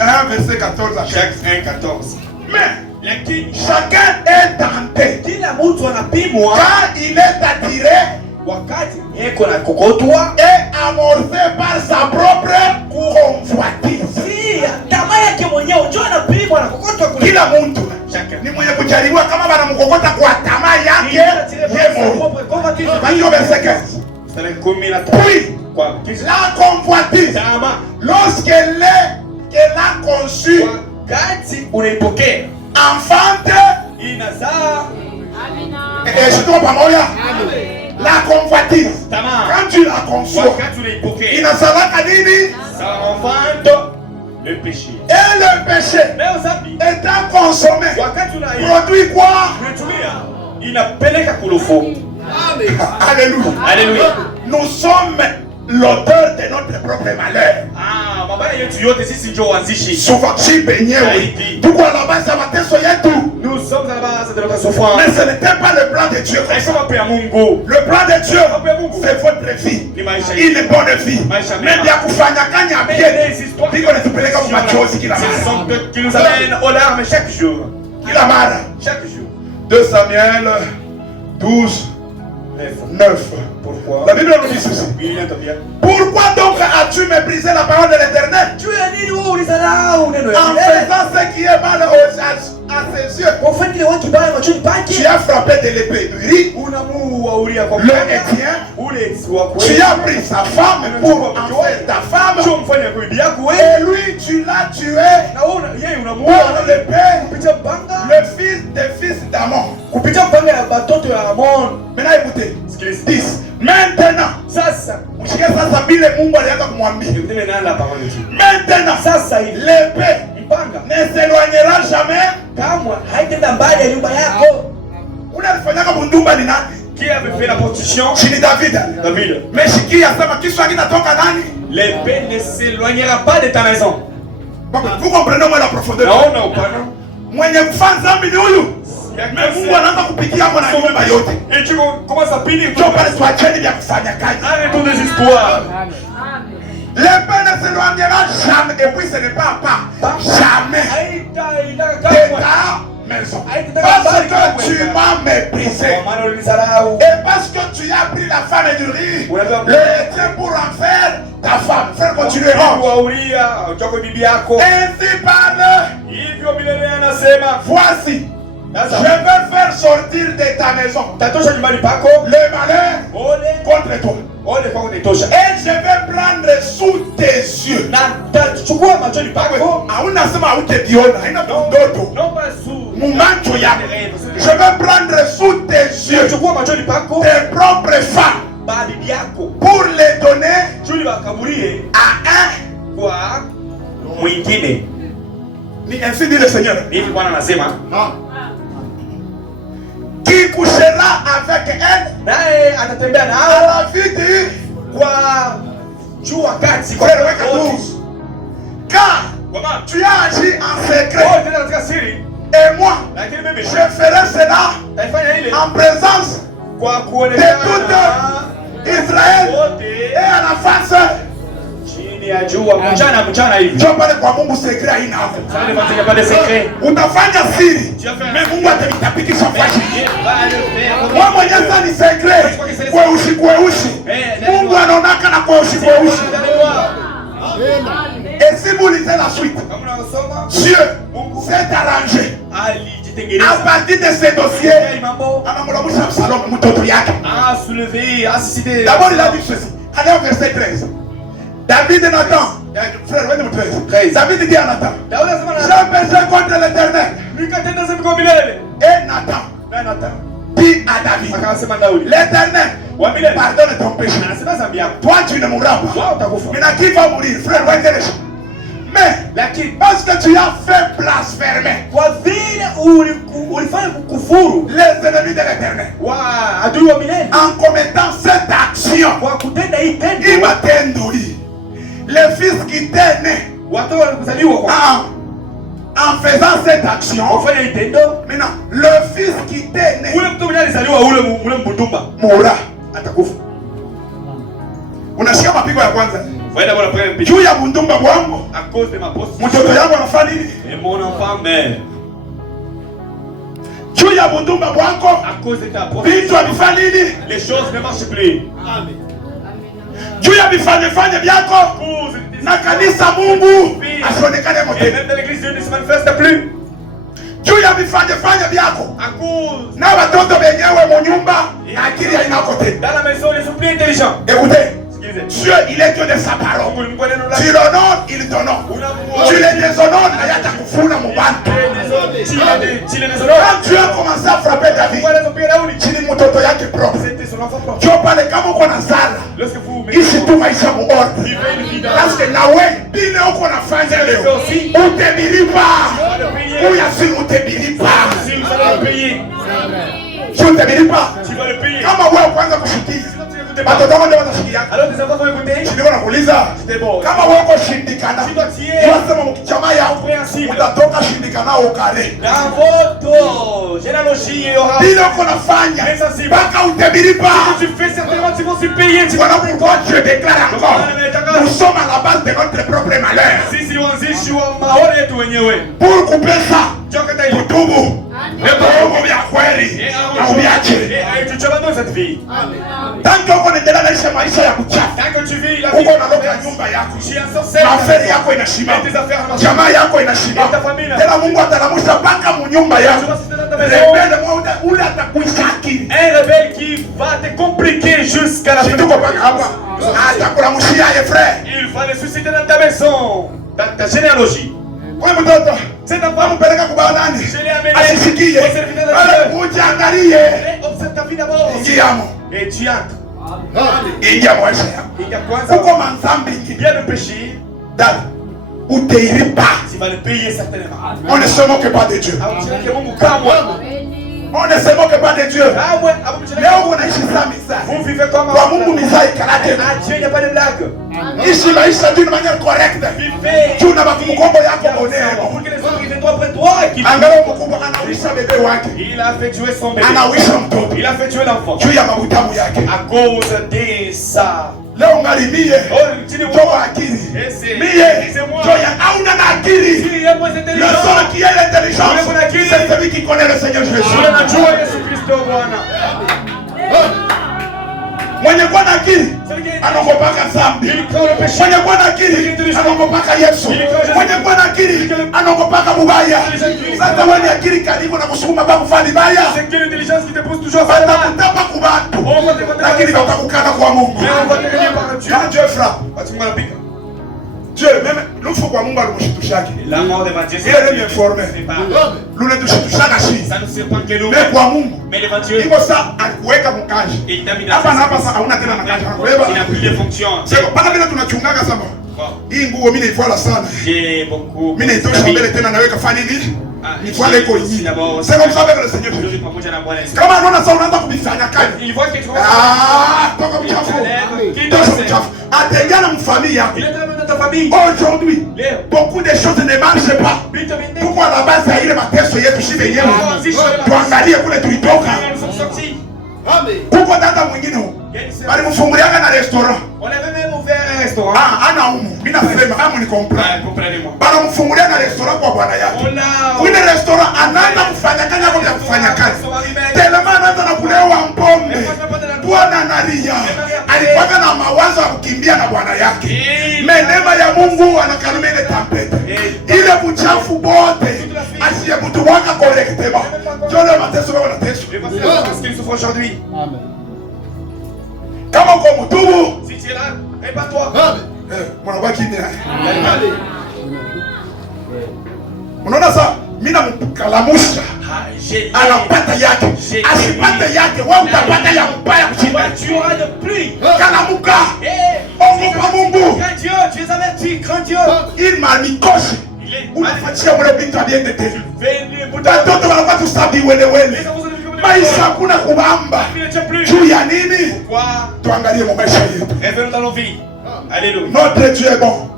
1 verset 14 à 15. Jacques 1 14. Mais chacun est tenté car il est attiré et amorcé par sa propre convoitise. Kila mtu ni mwenye kujaribiwa kama wanamkokota kwa tamaa yake yeye. Verset 15. Puis la convoitise lorsqu'elle a conçu enfante et je tombe pamoja. La convoitise quand tu la conçois inazalaka nini? Ça enfante le péché. Et le péché étant consommé produit quoi? Alléluia. Alléluia. Nous sommes l'auteur de notre propre malheur. Souvent si penyewe tuko na base ya mateso yetu. Nous sommes à la base de notre souffrance. Mais ce n'était pas le plan de Dieu. Le plan de Dieu, c'est votre vie. Une bonne vie. Même bien kufanya kanya bien. Biko netupeleka kwa machozi kila mara. Qui nous amène aux larmes chaque jour. Kila mara. Chaque jour. 2 Samuel 12, 9. Pourquoi? La Bible nous dit ceci. Pourquoi donc as-tu méprisé la parole de l'Éternel en faisant ce qui est mal à ses yeux? Tu as frappé de l'épée Uri, le Hétien. Tu as pris sa femme pour en faire ta femme. Et lui, tu l'as tué par l'épée, le fils des fils d'Amon. Maintenant écoutez, 10. Maintenant, l'épée ne s'éloignera jamais. Qui avait fait la prostitution? David. Mais l'épée ne s'éloignera pas de ta maison. Vous comprenez moi la profondeur? Non, pas non. Mais Mungu anaanza kupigia hapo na nyumba yote. Et tu commences à punir. Ndio pale tuacheni vya kufanya kazi. Arrête ton désespoir. L'épée ne s'éloignera jamais. Et puis ce n'est pas jamais. De ta maison. Parce que tu m'as méprisé. Et parce que tu as pris la femme du riz, le pour en faire ta femme. Frère, continuerons. Ainsi parle. Voici. Je vais faire sortir de ta maison le malheur contre toi. Et je vais prendre sous tes yeux. Je vais prendre sous tes yeux tes propres femmes pour les donner à un. Ainsi dit le Seigneur. Qui couchera avec elle à la vie du car tu as agi en secret. Et moi, je ferai cela en présence de tout Israël et à la face. Pale kwa Mungu secret haina hapo. Utafanya siri. Mais Mungu atakutapikisha fashi. Wewe mwenyewe sasa ni secret. Kweushi. Mungu anaonaka na kweushi. Et si vous lisez la suite, Dieu s'est arrangé à partir de ce dossier. D'abord il a dit ceci. Allez au verset 13. David et Nathan, frère, David dit à Nathan, j'ai péché contre l'Éternel. Et Nathan dit à David, l'Éternel pardonne ton péché. Toi tu ne mourras pas. Maintenant qui va mourir, frère? Mais parce que tu as fait blasphémer les ennemis de l'Éternel en commettant cette action, il m'a tendu. Le fils qui t'est né en faisant cette action, maintenant le fils qui t'est né mourra. Unashika mapigo ya kwanza juu ya mundumba wangu, mtoto yangu anafanya nini? Juu ya mundumba wako vitu havifanya nini? Juu ya vifanye vyako na kanisa Mungu asionekane mote. Juu ya vifanye vyako na watoto wenyewe munyumba na akili haina kote. Écoutez, Dieu il est Dieu de sa parole. Tu l'honores, il t'honore. Tu les déshonores, il y a ta kufuna mubantu. Quand Dieu a commencé à frapper David, chini mtoto yake propre. Dieu pale kama uko na sala, ishi tu maisha muordre. Parce que nawe bile uko nafanya leo, utemilipa. Uya si utemilipa. Si utemilipa. Kama wewe kwanza kushikia watoto wako ndio watashikia. Ndio nakuuliza. Kama wewe uko shindikana, unasema mkichama yao utatoka shindikana ukale. Dans votre généalogie, il y aura. Dis-le qu'on a fait. Mais ça, c'est Baka ou te biripa. ce que tu fais, certainement, tu vas se payer. Voilà pourquoi je déclare encore. Nous sommes à la base de notre propre malheur. Pour couper ça, kutubu. Ndio vya kweli. Na ubiache. Tant qu'on est là dans maisha ya kuchafu. Uko na loka nyumba yako. Maferi yako inashimama. Jamaa yako inashimama. Tena Mungu atalamusha paka mu nyumba yako. Rebele mmoja ule atakuisha akili. Un rebelle qui va te compliquer jusqu'à la fin. Il va les susciter dans ta maison, dans ta généalogie. C'est un femme peleka kubanani. Je l'ai amené. Asisikie. Ujiangalie. Observe ta vie d'abord. Et tu entres. Il y a maisha yako. Il y a quoi ça? Uko manzambi. Il y a le péché. Dada, ou te iri pas. Tu vas le payer certainement. On ne se moque pas de Dieu. On ne se moque pas de Dieu. Leo unaishi saa misa. Vous vivez comme Kwa Mungu misa ikalate. À Dieu, il n'y a pas de blague. Ishi maisha d'une manière correcte. Vivez. Tu n'as pas mkombo yako moneo. Pour que les autres viennent après toi et qui Angalau mkubwa anawisha bebe wake. il a fait tuer son bébé. Anawisha mtoto. Il a fait tuer l'enfant. Juu ya mabutamu yake. À cause de ça. Leo ngali mie. Toa akili. Mie. Toya hauna na akili. Le seul qui a l'intelligence, c'est celui qui connaît le Seigneur Jésus. Mwenye kwa na akili anogopaka dhambi. Mwenye kwa na akili anogopaka Yesu. Mwenye kwa na akili anogopaka mubaya. Sasa wewe ni akili karibu na kusukuma pa kufanya baya. C'est quelle intelligence qui te pousse toujours à faire mal. Utakutapa kwa watu. Lakini utakukana kwa Mungu. Quand Dieu frappe, Dieu même l'ufu kwa Mungu alimushitushaki. La mort de Dieu, c'est informé. Lule tushitushaka shi. Ça ne sert pas que l'eau. Mais kwa Mungu. Mais devant Dieu. Iko sa alikuweka mkaji. Hapa na hapa sasa hauna tena mkaji. Il n'a plus de fonction. Sio paka vile tunachungaga sana. Hii nguo mimi naifuala sana. J'ai beaucoup. Mimi naitosha mbele tena naweka fanya nini? Nifuale iko hivi. C'est comme ça avec le Seigneur Jésus. Kama anaona sasa unaanza kubifanya kazi. Il voit que tu vas. Toka mchafu. Atengana mfamili yako. Il est dans ta famille. Aujourd'hui, beaucoup de choses ne marchent pas. Pourquoi la base ya ile mateso yetu shibe yenyewe? Tuangalie kule tulitoka. Kuko dada mwingine huko. Bali mfunguliaga na restaurant. On avait même ouvert un restaurant. Ana umu. Mimi nasema kama unikomprend. Comprenez-moi. Bali mfungulia na restaurant kwa bwana yake. Ile restaurant anaanza kufanya kazi yako ya kufanya kazi. Telema anaanza na kulewa mpombe. Bwana analia. Alipaka na mawazo ya kukimbia na bwana yake. Neema ya Mungu anakalumia ile tampete. Ile buchafu bote asiye mtu waka correctement. Jole mateso kwa mateso. Parce qu'il souffre aujourd'hui. Amen. Kama uko mtubu, si tu es là, répare-toi. Mwanabaki ni haya. Unaona sasa mimi namkalamusha. Anapata yake. Asipate yake, wewe utapata ya mbaya kushinda. Tu auras de plus. Kalamuka. Ogopa Mungu. Crains Dieu, tu es averti, crains Dieu. Il m'a mis koshi. Unafatia mwana bintu aliende tena. Watoto wanakuwa tusabi wele. Maisha hakuna kubamba. Juu ya nini? Tuangalie maisha yetu. Revenons dans nos vies. Alléluia. Notre Dieu est bon.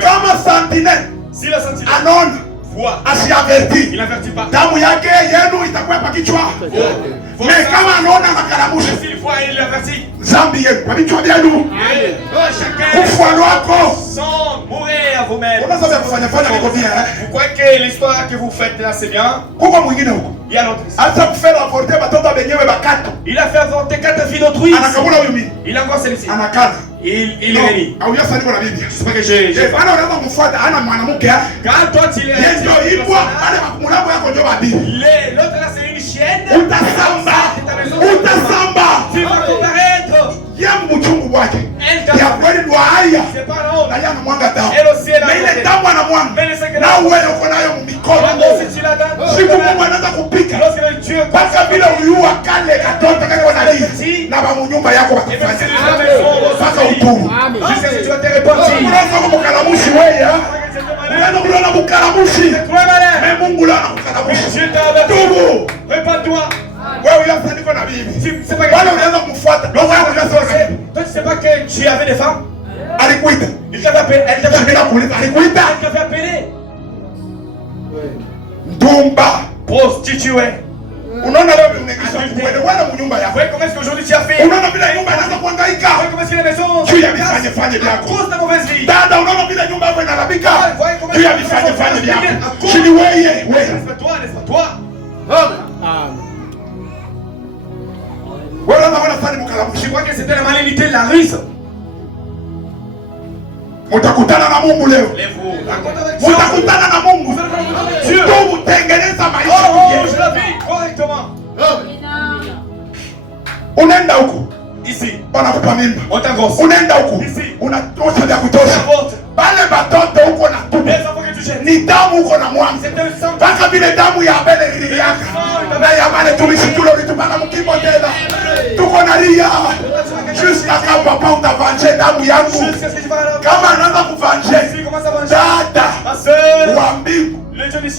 Kama sentinelle. Si la sentinelle anon asiaverti. Il avertit pas. Damu yake yenu itakuwa pa kichwa. Mais kama anaona makaramusha. S'il faut il avertit. Zambi yenu kwa kichwa vyenu. Kufa lwako. Sans mourir vous-même. Unaweza kufanya kiko bien. Vous croyez que l'histoire que vous faites là c'est bien? Kuko mwingine huko. Il y a l'autre. Acha kufela avorter batoto benyewe bakatu. Il a fait avorter 4 filles d'autrui. Anakamula huyu mimi. Il a encore celle-ci. Anakana. Il est réuni. Au yasa niko na bibi. C'est pas que j'ai. Ana unaweza kumfuata ana mwanamke. Quand toi tu es. Ndio hivyo ana makumulabo yako ndio bibi. L'autre là c'est une chienne. Utasamba. Utasamba. Tu vas comparaître. Yambu chungu wake. Ya kweli ndo haya. C'est pas là. Na yana mwanga damu. Elle aussi elle a. Mais ile damu ana mwanga. Na wewe uko nayo mikono. Siku Mungu anaanza kupika. Paka bila uyua kale katoto kako na lii. Na ba munyumba yako watafanya. Paka utubu. Jusqu'à ce que tu vas te repentir. Unaanza kumkalamushi wewe. Unaanza kuona mkalamushi. Mais Mungu la anakukalamushi. Tubu. Repends-toi. Wewe yasa niko na bibi. Wala unaanza kumfuata. Ndio wewe unasema. Toi tu sais pas que tu avais des femmes? Alikuita. Il t'avait appelé. Elle t'avait appelé. Alikuita. Elle t'avait appelé. Ndumba. Prostituée. Unaona leo unaingiza kwenda wala mnyumba yako. Voyez comment est-ce qu'aujourd'hui tu as fait. Unaona bila nyumba inaanza kuhangaika. Voyez comment est-ce que la maison. Tu ya vifanye vyako. Cause ta mauvaise vie. Dada unaona bila nyumba yako inarabika. Tu ya vifanye vyako. Chini wewe. N'est-ce pas toi, n'est-ce pas toi? Wewe unaona fani mkalamushi. Je crois que c'était la malignité de la ruse. Utakutana na Mungu leo. Utakutana na Mungu. Dieu. Ndio utengeneza maisha yako. Je la vis correctement. Unaenda huko. Ici. Wanakupa mimba. Utangosa. Unaenda huko. Ici. Unatosha vya kutosha. Bale batoto huko na tupe. Ni damu huko na mwanzo. Paka vile damu ya Abel iliyaka. Na ya Abel tulishitulo litupana mkimo tena. Tuko na ria. Jusqu'à quand papa utavanje damu yangu. Kama anaanza kuvanje. Dada. Wa mbingu.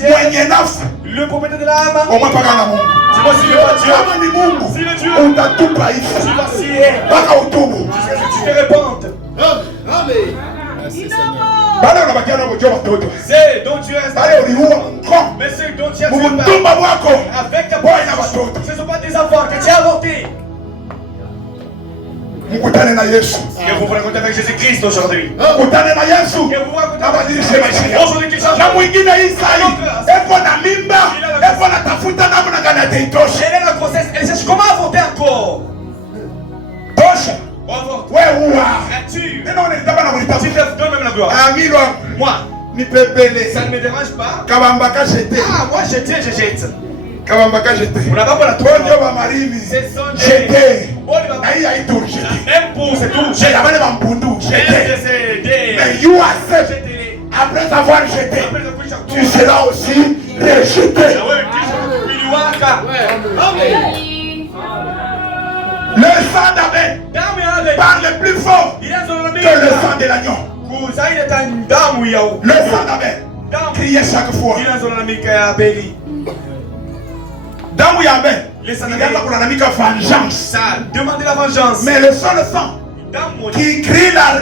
Mwenye nafsi. Le propriétaire de l'âme. Umepaka na Mungu. Dis-moi si le Dieu. Kama ni Mungu. Si le Dieu. Utatupa hivi. Tu vas scier. Paka utubu. Jusqu'à ce que tu te répandes. Amen. Merci Seigneur. Bale unabakia na mjomba mtoto. C'est dont tu es. Bale uliua mko. Mais c'est dont tu as Mtumba wako. avec ta Boy na watoto. Ce ne sont pas des enfants que tu as avortés. Mkutane na Yesu. Que vous vous rencontrez avec Jésus-Christ aujourd'hui. Mkutane na Yesu. Que vous vous rencontrez Abadilishe maisha yako. aujourd'hui qu'il change. Na mwingine Isai. Eko na mimba. Eko na tafuta namna gani ataitosha. Elle est la grossesse. Elle cherche comment avorter encore. Tosha. Wewe uwa. Tu. Neno nilitaka na kulitafuta. Tu te donnes même la gloire. Amilo. Moi. Ni pepele. Ça ne me dérange pas. Kabamba ka jete. Ah, moi je tiens, je jette. Kabamba ka jete. On n'a pas pour la toile. Bonjour ba marimi. Jete. Na hii haituru jete. Même pour c'est tout. Jete abale ba mpundu. Jete. Mais you accept. Après avoir jeté, tu seras aussi rejeté. Le sang d'Abel parle plus fort que le sang de l'agneau. Le sang d'Abel criait chaque fois. Damu ya Abel ilianza kulalamika vengeance. Demandez la vengeance. Mais le sang qui crie la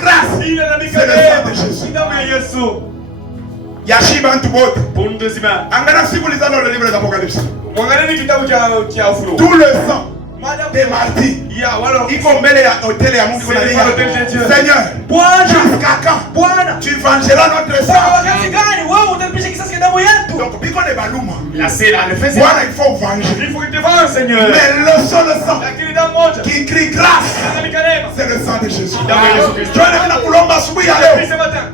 grâce, c'est le sang de Jésus. Yashiba Ntubote. Pour nous deux humains. Angana si vous lisez dans le livre d'Apocalypse. Tout le sang des martyrs. Iko mbele ya hôtel ya Mungu na lia. Seigneur, jusqu'à quand tu vengeras notre sang? Donc biko ne baluma. Voilà, il faut venger. Il faut que tu venges, Seigneur. Mais le seul sang qui crie grâce, c'est le sang de Jésus. Tu as na kulomba asubuhi ya leo.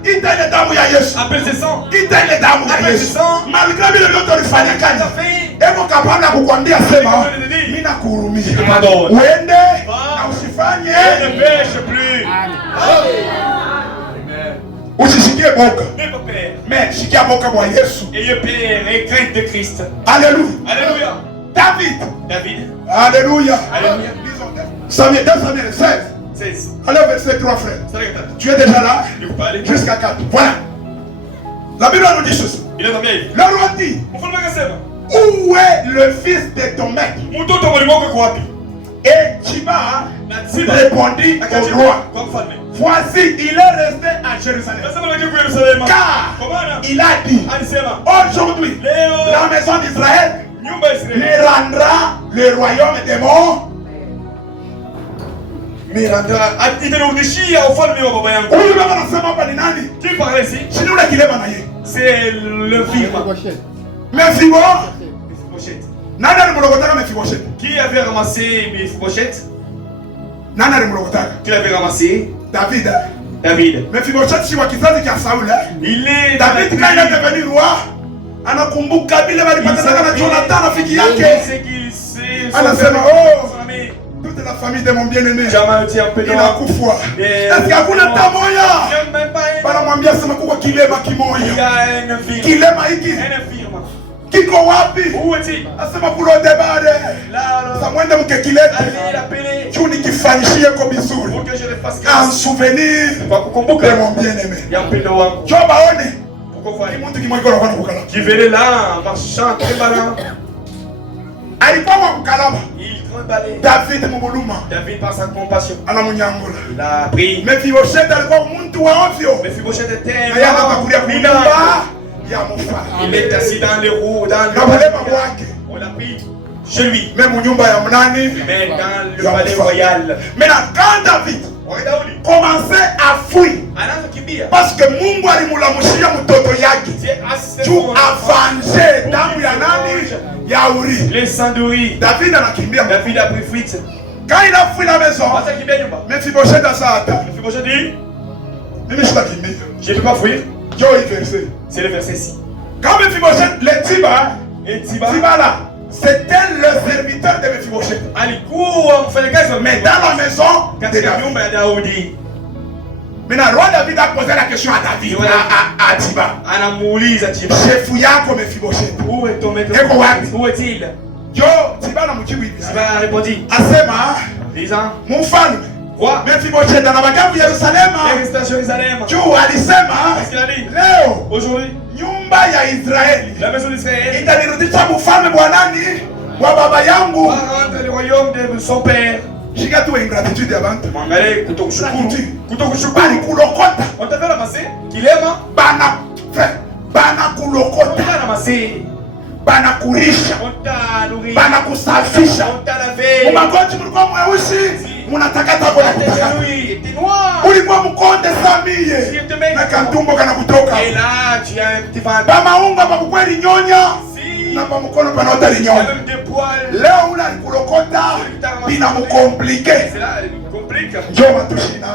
Ita ile damu ya Yesu. Appelle ce sang. Ita ile damu ya Yesu. Malgré vile vyote ulifanya kazi. Eko kapabla kukwambia sema mimi nakuhurumia. Uende na usifanye. Ne pêche plus. Usisikie boka. Mais pas père. Mais sikia boka kwa Yesu. Ayez peur et crainte de Christ. Alléluia. Alléluia. David. Alléluia. Alléluia. Samuel 16. 16. Allez au verset 3 frère. Tu es déjà là? Jusqu'à 4. Voilà. La Bible nous dit ceci. Il est dans bien. Le roi dit. Où est le fils de ton maître? Et Chiba répondit au roi. Voici, il est resté à Jérusalem. Car il a dit, aujourd'hui, la maison d'Israël me rendra le royaume des morts. Me rendra. Qui parle ici? C'est le vivant. Qui avait ramassé Mephibosheth? Qui l'avait ramassé? David. Mephibosheth si wa kizazi cha Saul. Il est David quand il est devenu roi, anakumbuka vile walipatana na Jonathan rafiki yake. Anasema toute la famille de mon bien-aimé inakufa. Est-ce que hakuna hata moja? Wanamwambia sema kuko kilema kimoja. Kilema hiki kiko wapi? Asema kulode bade. Sasa mwende mkekilete. Chuni kifanyishie kwa bizuri. En souvenir de mon bien-aimé. Joba one. Kimuntu kimoja kwa kukala. Qui venait là marchant très malin. Alikuwa mkalaba. Il tremblait. David mumuluma. David par sa compassion. Anamunyangula. Il a pris. Mephibosheth alikuwa mtu wa ovyo. Mephibosheth était un il est assis dans les roues, dans le. On l'a pris chez lui. Même Mais dans le palais royal. Maintenant, quand David commençait à fuir, parce que Mungu alimulamushia mtoto yake tu avance damu ya nani? Ya Uri. Les sangs d'Uri. David anakimbia. David a pris fuite. Quand il a fui la maison, Mephibosheth a ça. Mephibosheth dit, je ne peux pas fuir. C'est le verset ici. Quand Mephibosheth, les Tiba là, c'était le serviteur de Mephibosheth. Mais dans la maison de David. Maintenant, le roi David a posé la question à David, à Tiba. Chef yako Mephibosheth. Où est ton maître? Où est-il? Yo, Tiba na mjibu hivi. Tiba a répondu. Asema, disant, mfalme, roi, Mephibosheth anabaki Yerusalemu. Reste à Jérusalem. Juu alisema, qu'est-ce qu'il a dit? leo, aujourd'hui, nyumba ya Israeli, la maison d'Israël, itanirudisha mfalme bwa nani? Wa baba yangu. Va rentrer le royaume de son père. Shika tu ingratitude ya bantu. Mwangalie kutokushukuru. Kutokushukuru. Bali kulokota. On t'a fait ramasser kilema. Bana kulokota. On t'a ramassé. Bana kurisha. On t'a nourri. Bana kusafisha. On t'a lavé. Magoti mlikuwa mweusi. Mnatakata kwa kutaka. T'es noir. Ulikuwa mkonde samie. Na kantumbo kana kutoka. Et là, tu as un petit ventre. Ba maunga pa kukweli nyonya. Na pa mkono panaota linyonya. Même des poils. Leo ula kulokota bina mkomplike. C'est là, il complique. Njoo matushina.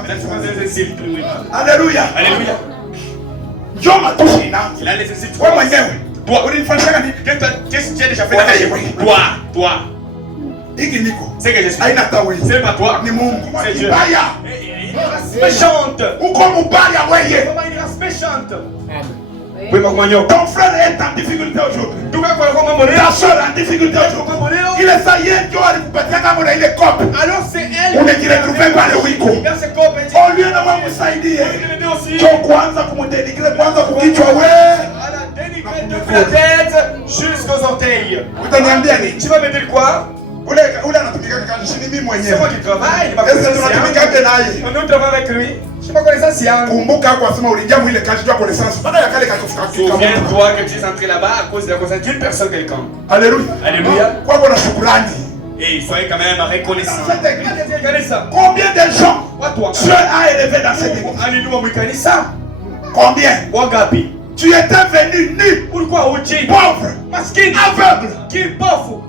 Alléluia. Alléluia. Njoo matushina. Il a les essais. Wewe mwenyewe. Toi. Ulinifanyisha nini? Qu'est-ce que tu as déjà fait dans ta vie? Toi. Hiki niko. C'est que je suis. Haina tawe. C'est pas toi. Ni Mungu. C'est Dieu. Mbaya. Une race méchante. Uko mubaya wewe. Comment une race méchante? Oui, mon ton frère est en difficulté aujourd'hui. Tu vas quoi comme Ta soeur est en difficulté aujourd'hui. Il est ça hier, tu as récupéré comme il est cop. Alors c'est elle. On est retrouvé par le wiko. Au lieu de moi msaidia. Tu kwanza kumdedicrer kwanza kukichwa wewe. La tête jusqu'aux orteils. Utaniambia nini? Tu vas me dire quoi? Ule anatumika kazi ni mimi mwenyewe. C'est moi qui travaille. Est-ce que tunatumika naye? On travaille avec lui. Je suis pas connaissance yangu. Kumbuka kwa sema uliingia mwile kazi tu connaissance. Baada ya kale kakufika. Souviens-toi que tu es entré là-bas à cause de la connaissance d'une personne quelqu'un. Alléluia. Alléluia. Kwa kuna shukrani. Et soyez quand même reconnaissants. Regardez ça. Combien de gens Dieu a élevé dans cette église? Alléluia, Moukanissa. Combien? Wagapi. Tu étais venu nu. Pourquoi Uchi? Pauvre. Masquine. Aveugle. Qui est pauvre?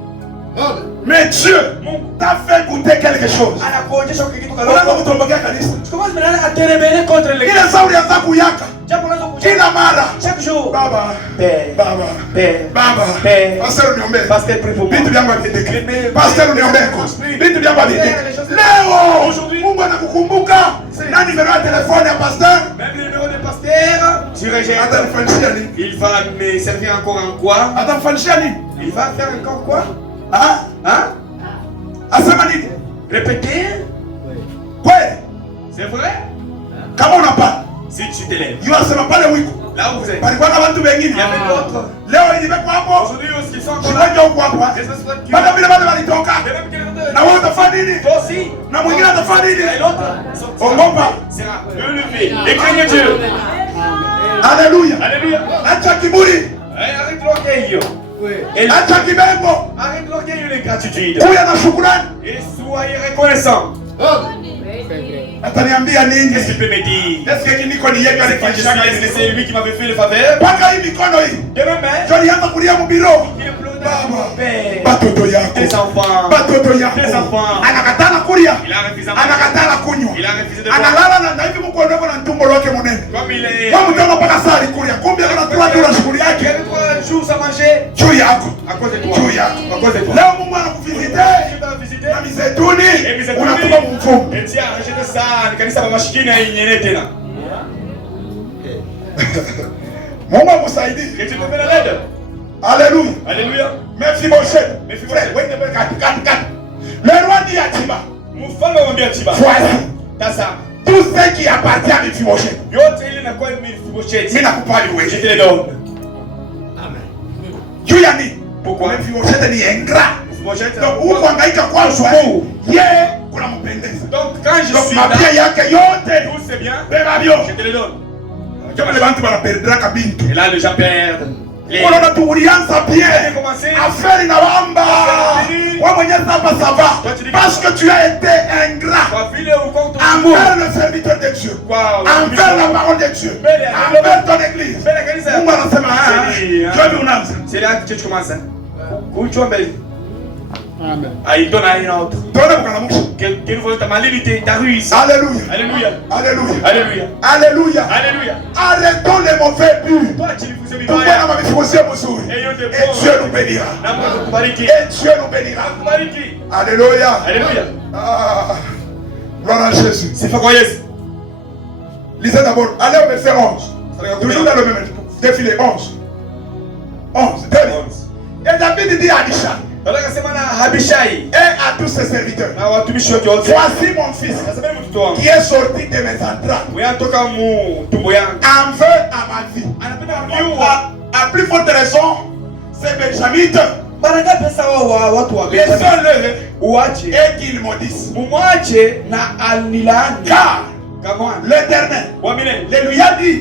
Mais Dieu t'a fait goûter quelque chose. Tu commences maintenant à te révéler contre les Kila mara. Chaque jour. Baba. Baba. Baba. Pasteur uniombe. Pasteur prie pour moi. Vitu vyangu vitendeke. Pasteur uniombe. Vitu vyangu vitendeke. Leo Mungu anakukumbuka. Na numéro ya téléphone ya pasteur. Même le numéro de pasteur. Tu rejettes. Il va me servir encore en quoi? Il va faire encore quoi? Hein? Asema nini? Répétez. Quoi? C'est vrai? Kama unapa. Si tu t'élèves. Yo asema pale wiko. Là où vous êtes. Palikuwa na watu wengine. Il y avait d'autres. Leo ilibekwa hapo. Aujourd'hui aussi sont encore là. Sio huko hapo. Bado vile bado walitoka. Na wewe utafanya nini? Toi aussi. Na mwingine atafanya nini? Et l'autre. Ogopa. Sera relevé. Et craignez Dieu. Alléluia. Alléluia. Acha kiburi. Arrête l'orgueil. Acha kibembo. Arrête l'orgueil et l'ingratitude. Kuya na shukrani. Et soyez reconnaissants. Ataniambia nini? Qu'est-ce qu'il peut me dire? Est-ce que niko ni yeye alifanyisha Est-ce que c'est lui qui m'avait fait le faveur? Paka hii mikono hii. De ma main. Joli hapa kulia mbiro. Il pleure dans mon père. Batoto yako. Tes enfants. Batoto yako. Tes enfants. Anakatana kulia. Il a refusé. Anakatana kunywa. Il a refusé de boire. Analala na hivi mkono wako na tumbo lake munene. Comme il est. Kwa mtoto mpaka saa kulia. Kumbe kana tu na shughuli Il y yake. avait 3 jours sans manger. Juu yako. À cause de toi. Juu yako. À cause de toi. Leo Mungu anakuvisiter. Tu vas visiter. Na mizeituni. Et mizeituni. Unatuma mfumo. Et tiens, rejetez ça. Kanisa baba shikini ainyene tena. Mungu akusaidie. Et tu peux faire l'aide. Alléluia. Alléluia. Mephibosheth. Mephibosheth. Le roi dit à Tiba. Mfalme mwambia Tiba. Voici. Tasa. Tout ce qui appartient à Mephibosheth. Yote ile na kwa Mephibosheth. Mimi nakupali wewe. Je te le donne. Juu ya nini? Pourquoi? Mephibosheth ni ingrat. Mephibosheth. Donc huko hangaika kwanza. Yeye kuna mpendeza. Donc quand je suis là, mapia yake yote. tout c'est bien. Beba bio. Je te le donne. Kama le bantu banaperdra kabintu. Et là les gens perdent. Unaona tu ulianza bien. Affaire inawamba. Wewe mwenyewe sasa ça va. Parce que tu as été ingrat envers le serviteur de Dieu. Envers la parole de Dieu. Envers ton église. Mungu anasema Dieu unaanza. C'est là que tu commences. Kuchwa mbele. Amen. Aidona ina autre. Tona mukanamusha. Quelle fois ta malédité, ta ruise. Alléluia. Alléluia. Alléluia. Alléluia. Alléluia. Alléluia. Arrêtons les mauvais buts. Toi tu vous aimez pas. Et Dieu nous bénira. Et Dieu nous bénira. Alléluia. Alléluia. Gloire à Jésus. C'est pas quoi yes. Lisez d'abord. Allez au verset 11. Toujours dans le même défilé 11. 11. Et David dit à Abishai et à tous ses serviteurs, voici mon fils qui est sorti de mes entrailles en vœu à ma vie. À plus forte raison, c'est Benjamin. Laissez-le et qu'il maudisse. Car l'Éternel le lui a dit.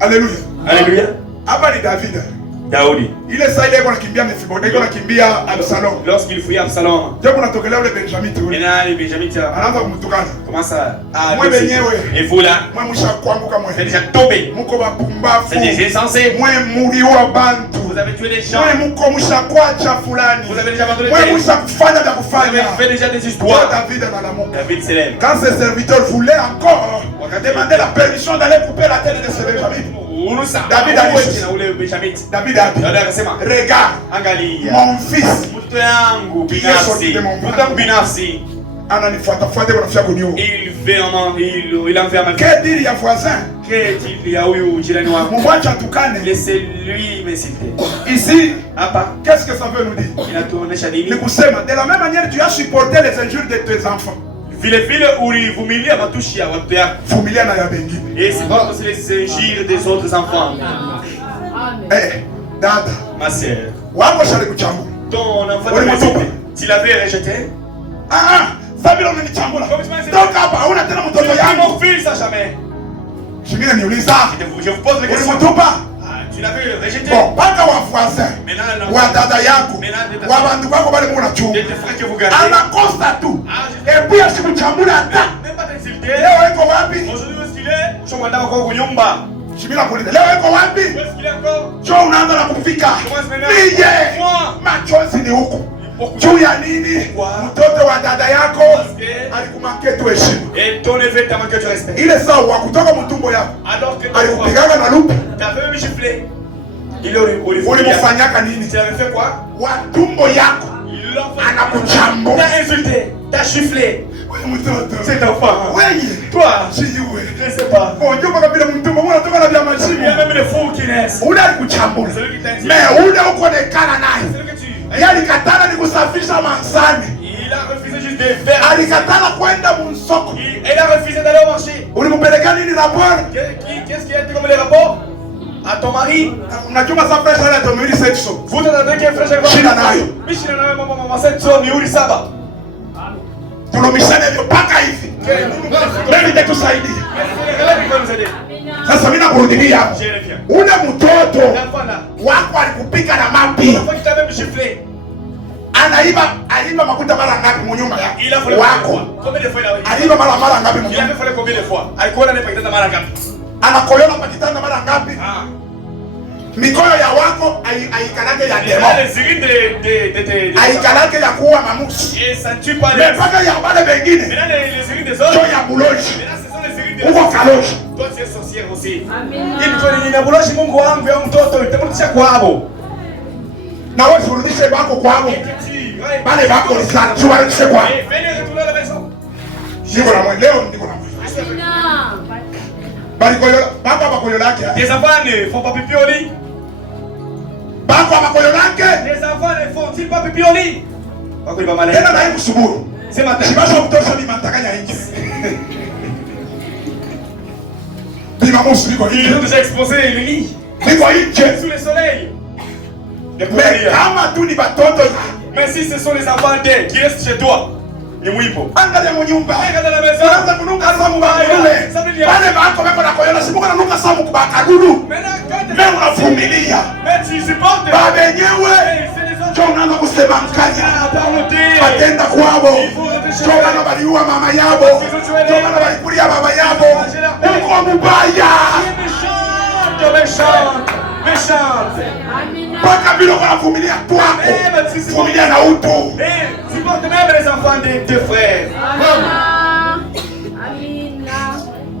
Alléluia. Alléluia. Abali David. Daudi. Il est saïdé pour kimbia Mephibosheth, pour kimbia Absalom. Lorsqu'il fouilla Absalom. Dieu pour tokelea ule Benjamin tu. Et Benjamin anaanza kumtukana. Commence à moi benyewe. Et vous là. Moi musha kuanguka moi. C'est déjà tombé. Muko bapumbafu. C'est déjà insensé. Moi muriwa bantu. Vous avez tué des gens. Moi muko musha kwacha fulani. Vous avez déjà abandonné. Moi musha kufanya vya kufanya. Vous avez fait déjà des histoires. David analamuka. David s'élève. Quand ses serviteurs voulaient encore demander la permission d'aller couper la tête de ce Benjamin. David a dit, David a dit, regarde, mon fils qui est sorti de mon ventre. Il fait un mal. Que dire ya voisin? Laissez-lui m'insulter. Ici, qu'est-ce que ça veut nous dire? De la même manière, tu as supporté les injures de tes enfants. Et c'est pas aussi les injures des autres enfants. Eh, Dada, ma sœur, ton enfant tu l'avais rejeté. Mon fils à jamais. Je vous pose la question. Tu l'avais rejeté. Mpaka wa voisin wa dada yako wa bandu bako bale muna chunga anakosa tu epi asikuchambula hata leo iko wapi? Shimila kuuliza leo iko wapi? Jo unaanza na kufika nije machozi ni huku juu ya nini? Mtoto wa dada yako alikumanke tu heshima. Ile saa wa kutoka mtumbo yako alikupigaga na lupi. Ulimufanyaka nini? Wa tumbo yako anakuchambua. T'as insulté, t'as chifflé. C'est enfant. Oui. Toi. Je ne sais pas. Bon, Dieu m'a rappelé mon tour. Moi, on a bien marché. Il y a même les fous qui naissent. On a le kuchambula. Mais on a uko nekana naye. Alikatala ni kusafisha mansani. Il a refusé juste de faire. Alikatala kwenda msoko. Il a refusé d'aller au marché. Ulimpeleka nini rapport? Qu'est-ce qui a été comme les rapports? À ton mari? Unajua sasa fresh ile tumiri sexo. Vous t'attendez que fresh avec shida nayo. Mimi shida nayo mama sexo ni uri saba. Tulomishane hivyo paka hivi. Mimi nitakusaidia. Sasa mimi nakurudia hapo. Ule mtoto wako alikupika na mapi. Aliiba makuta mara ngapi mnyumba yako? Wako. Aliiba mara ngapi mnyumba? Alikuwa anapita mara ngapi? Anakoyola pakitanda mara ngapi? Mikoyo ya wako aikalake ya demo. Aikalake ya kuwa mamusi. Mpaka ya wale wengine. Cho ya buloji. Uko kaloji. Inabuloshi Mungu wangu ya mtoto itamrudisha kwao. Na wewe urudishe bako kwao. Bale bako ni sana. Tuwarudishe kwao. Niko na leo niko na les enfants ne font pas pipi au lit. Les enfants ne font-ils pas pipi au lit? C'est matin. Ils ont déjà exposé le lit sous le soleil. Mais si ce sont les enfants qui restent chez toi, Ni mwipo. Angalia mnyumba. Angalia na meza. Unaanza kunuka samu bakule. Wale bako bako na koyona simuka nanuka samu kubakadudu. Mimi unavumilia. Baba yenyewe. Chonga kusema mkazi. Patenda kwabo. Chonga na baliua mama yabo. Chonga na balikulia baba yabo. Uko mbaya. Paka bilo kwa familia kwako. Familia na utu. Supporte même les enfants de tes frères.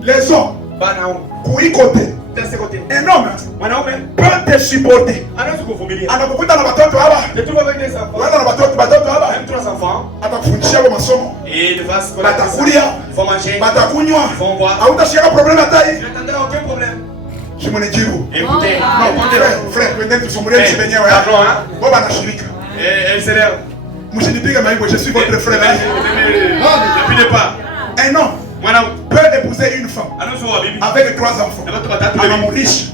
Les hommes. Banao. Kuikote. De ce côté. Un homme. Mwanaume. Peut te supporter. Anaweza kuvumilia. Anakukuta na watoto hapa. De trouver avec des enfants. Wana na watoto hapa. Même 3 enfants. Atakufundisha kwa masomo. Et il va se connaître. Batakulia. Faut manger. Batakunywa. Faut boire. Hautashika problème hata hii. Tu n'entendras aucun problème. Je m'en ai dit. Écoutez. Frère, twende tusumulie mwenyewe hapa. Baba anashirika. Elle s'élève. Msinipiga maiko, je suis votre frère. Depuis le départ. Un homme peut épouser une femme avec 3 enfants. Anamulisha.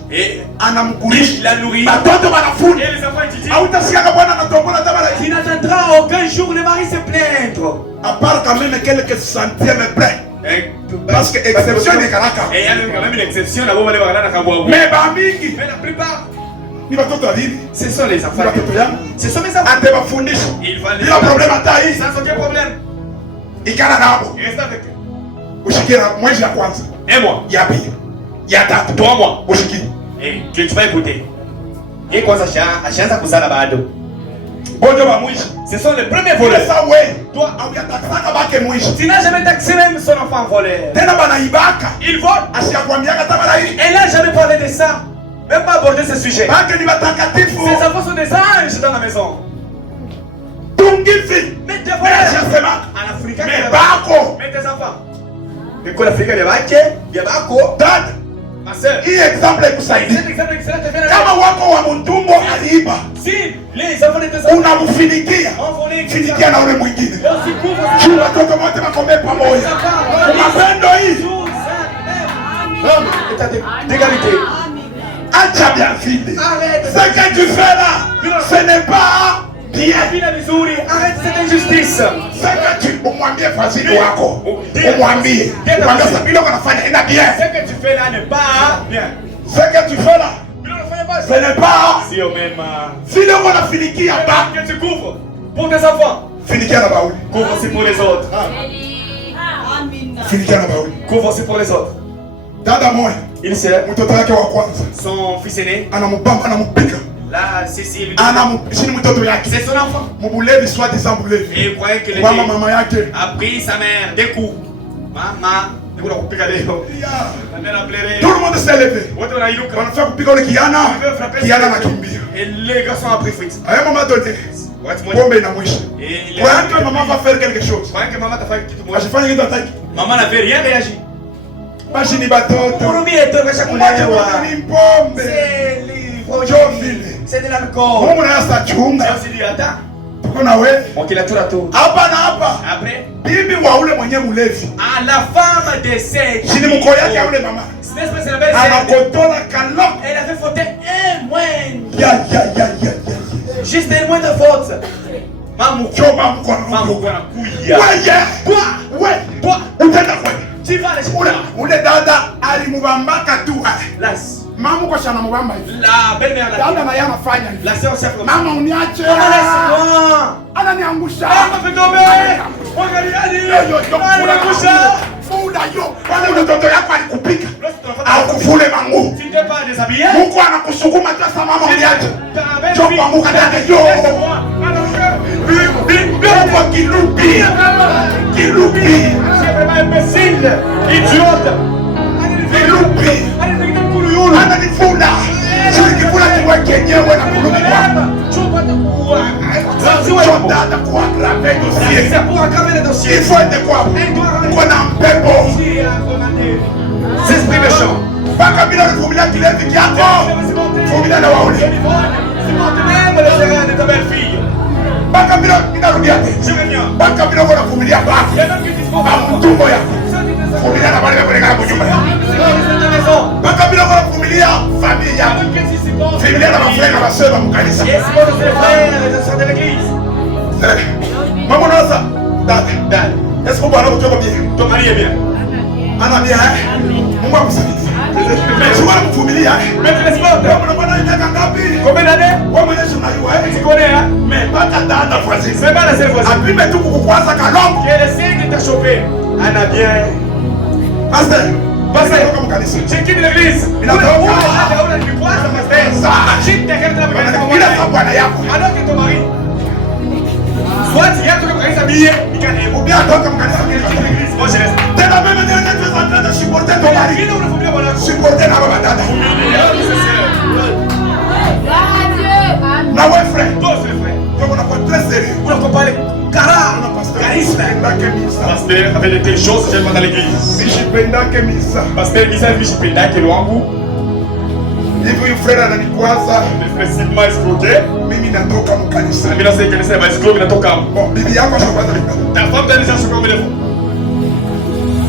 Anamkulisha. La nourrit. Batoto banafunga. Et les enfants étudient. Hautasikia bwana anatombola tabala. Tu n'attendras aucun jour le mari se plaindre. À part quand même quelques centièmes près. Parce que exception n'est karaka. Et il y a quand même une exception là-bas, on va aller voir. Mais bamingi. Mais la plupart. Ni batoto bibi. Ce sont les enfants. Ce sont mes enfants. Ante bafundisha. Il va les. Il a problème hata hii. Sans aucun problème. Ikana nabo. Reste avec eux. Ushikira mwezi ya kwanza. Un mois. Ya pili. Ya tatu. 3 mois. Ushikiri. Et tu vas écouter. Et kwanza ashaanza kuzala bado. Bojo ba mwishi. Ce sont les premiers voleurs. Ça ouais. Toi auyatakaka bake mwishi. Tu n'as jamais taxé même son enfant voleur. Tena banaibaka. Il vole. Asiakwambiaka tabala hii. Elle n'a jamais parlé de ça. Même pas aborder ce sujet. Bake ni batakatifu. Ces enfants sont des anges dans la maison. Tungifi. Mais tes voleurs. En Afrique. Mais bako. Mais tes enfants. Mais quoi l'Afrique de bake? Ya bako. Dad. Ma soeur. Hii exemple ikusaidie. Cet exemple excellent te fait. Kama wako wa mtumbo aliiba. Si les enfants de tes enfants. Unamfinikia. Finikia na ule mwingine. Juu watoto wote wakombe pamoja. Mapendo hii. D'égalité. Acha bien vile. Ce que tu fais là, ce n'est pas bien. Arrête cette injustice. Ce que tu umwambie fazili wako. Umwambie. Umwambie sabilo wanafanya ina bien. Ce que tu fais là n'est pas bien. Ce que tu fais là, ce n'est pas. Si au même. Vile wanafinikia ba. Que tu couvres pour tes enfants. Finikia na bauli. Couvre aussi pour les autres. Finikia na bauli. Couvre aussi pour les autres. Dada moja. Il sait. Mtoto wake wa kwanza. Son fils aîné. Anamubamba, anampika. Là, c'est lui. Shini mtoto yake. C'est son enfant. Mubulevi soit disant bulevi. Et il croyait que le mama yake a pris sa mère des coups. Maman, niko nakupika leo. La mère a pleuré. Tout le monde s'est levé. Wote wanainuka. Wanafika kupika ule kiana anakimbia. Et les garçons ont pris fuite. À un moment donné, pombe inamwisha. Croyant que maman va faire quelque chose. Croyant que maman t'a fait quelque chose. Asifanye kitu hataki. Maman n'avait rien réagi. Basi ni batoto. Murumie tu kasha kulewa. Ni pombe. C'est de l'alcool. Mungu na yasa chunga. C'est aussi du hata. Tuko na wewe. Mwakilatura tu. Hapa na hapa. Après. Bibi wa ule mwenye mulevi. Ah, la femme de cette. Shini mko yake ule mama. C'est la belle. Anakotola kaloka. Elle avait fauté un moindre. Ya. Juste un moindre faute. Mamu. Choma mkono. Mamu kwa kuya. Wewe. Quoi? Toi. Utaenda kweli. Tu vas aller. Ule dada alimubambaka tu. Las. Mama kwa shana mubamba hivi. La belle-mère la. Dada na yeye anafanya hivi. La sœur chef. Mama uniache. Laisse-moi. Ananiangusha. Mama fait tomber. Ananiangusha. Fuda yo. Wale mtoto yako alikupika. Akufule mangu. Tu n'es pas déshabillé. Mungu anakusukuma sasa mama uniache. Choko anguka ndani yo. Kwa kilupi. C'est vraiment imbécile. Idiote. Kilupi. Ananifunda. Silikifuna kiwe kenyewe na kurudi kwa. Dada kwa grave dossier. C'est pour aggraver le dossier. Il faut être quoi? Kwa na mpepo. C'est esprit méchant. Baka bila kuvumilia kilevi kyako. Vumilia na wauli. Même le terrain de ta belle-fille. Baka bila inarudia tena. Je reviens. Baka bila kuna kuvumilia bako. Il y a même qui disent qu'on va mtumbo yako. Vumilia na wale wale kama nyumba yako. Baka bila kuna kuvumilia familia yako. Vumilia na mafreni na masema mkanisa. Yes, moi je suis le frère et je sors de l'église. Mama unaweza Dada. Est-ce qu'on parle de toi bien? Ton mari est bien. Ana bien, hein? Mungu akusaidie. Mais tu vas me fumilia. Mais tu laisses pas. Wewe unapata miaka ngapi? Combien d'années? Wewe mwenyewe unajua, Tu connais, hein? mais mpaka dada voisine. C'est pas la seule voisine. Apime tu kukukwaza kalongo. Qui est le signe de ta chauffée. Ana bien. Pasteur, Pasteur. toka mkanisa. J'ai quitté l'église. Il a Una toka. ni kwanza pasteur. Chini ya kile Bila bwana yako. Alors que ton mari. Soit il y a tout le kanisa billet, il gagne. Ou bien toka mkanisa. Moi je reste. Tena mimi ndio tu es en train de supporter ton mari. Ile unafumilia bwana yako. Supporter na baba dada. Na wewe frère. Toi c'est vrai. Donc on a pas très sérieux. On a parlé charisme. Pasteur avait de telles choses, j'ai pas dans l'église. Sijipendake misa. Pasteur Misa vishipendake lwangu. Hivi frère ananikwaza. Nimefresement escroqué. Mimi natoka mkanisa. Mimi nasema kanisa ya escroqué natoka. Bon, bibi yako ashakwaza mimi. Ta femme t'a déjà choqué au téléphone.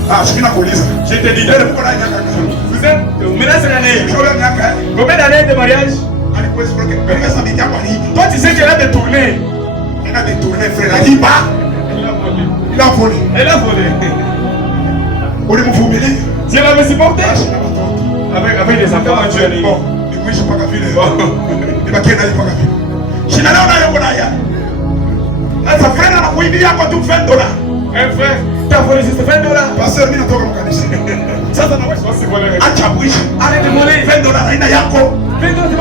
Ah, je suis nakuuliza. Je te dis, Ndio mko na nyaka. vous êtes menace d'année. Shola nyaka. Combien d'années de mariage? Alikuwa escroqué. Mimi sasa bibi yako aliiba. Toi tu sais qu'elle a détourné. Elle a détourné frère. Aliiba. Il a volé. Elle a volé. Ulimvumilia. Tu l'avais supporté? Ah, Avec des enfants, tu es bon, nikuishi mpaka vile. Nibakie na mpaka vile. Shina leo nayo kuna ya. Sasa frère anakuibia kwa tu $20. Un frère, t'as volé juste $20. Pasteur mimi natoka mkanisa. Sasa na wewe Toi c'est volé. acha kuishi. Arrête de voler. $20 haina yako.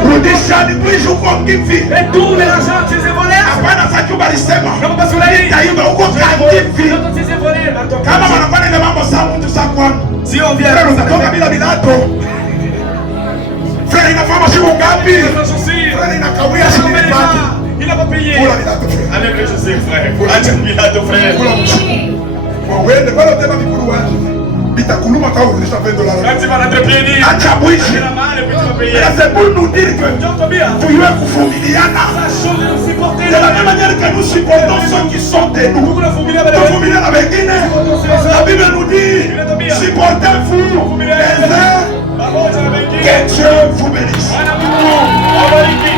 Rudisha ni kuishi huko mgifi. Et tout l'argent, tu les volé. Hapana sasa juba alisema. Non pas sur la ligne. Taiba huko mgifi. Non, tu les volé. Kama wanafanya ile mambo sawa mtu sawa kwangu. Si on vient Frère unatoka bila bilato. Frère inafanya siku ngapi? Frère inakawia siku ngapi? Il n'a pas payé. Kula bilato frère. Allez, je sais, frère. Acha bilato, frère. Kula mshiko. Wewe bado tena mikulu waje. Bitakuluma kwa urudisha $20. Quand tu vas l'entreprendre, Acha buishi. la main et puis tu vas payer. Et c'est pour nous dire que J'entends bien. tuyue kuvumiliana. La chose de nous supporter. De la même manière que nous supportons ceux qui sont de nous. Beaucoup de familia de la Tuvumilie na wengine. La Bible nous dit, supportez-vous les uns. Que Dieu vous bénisse. Bwana Mungu awabariki.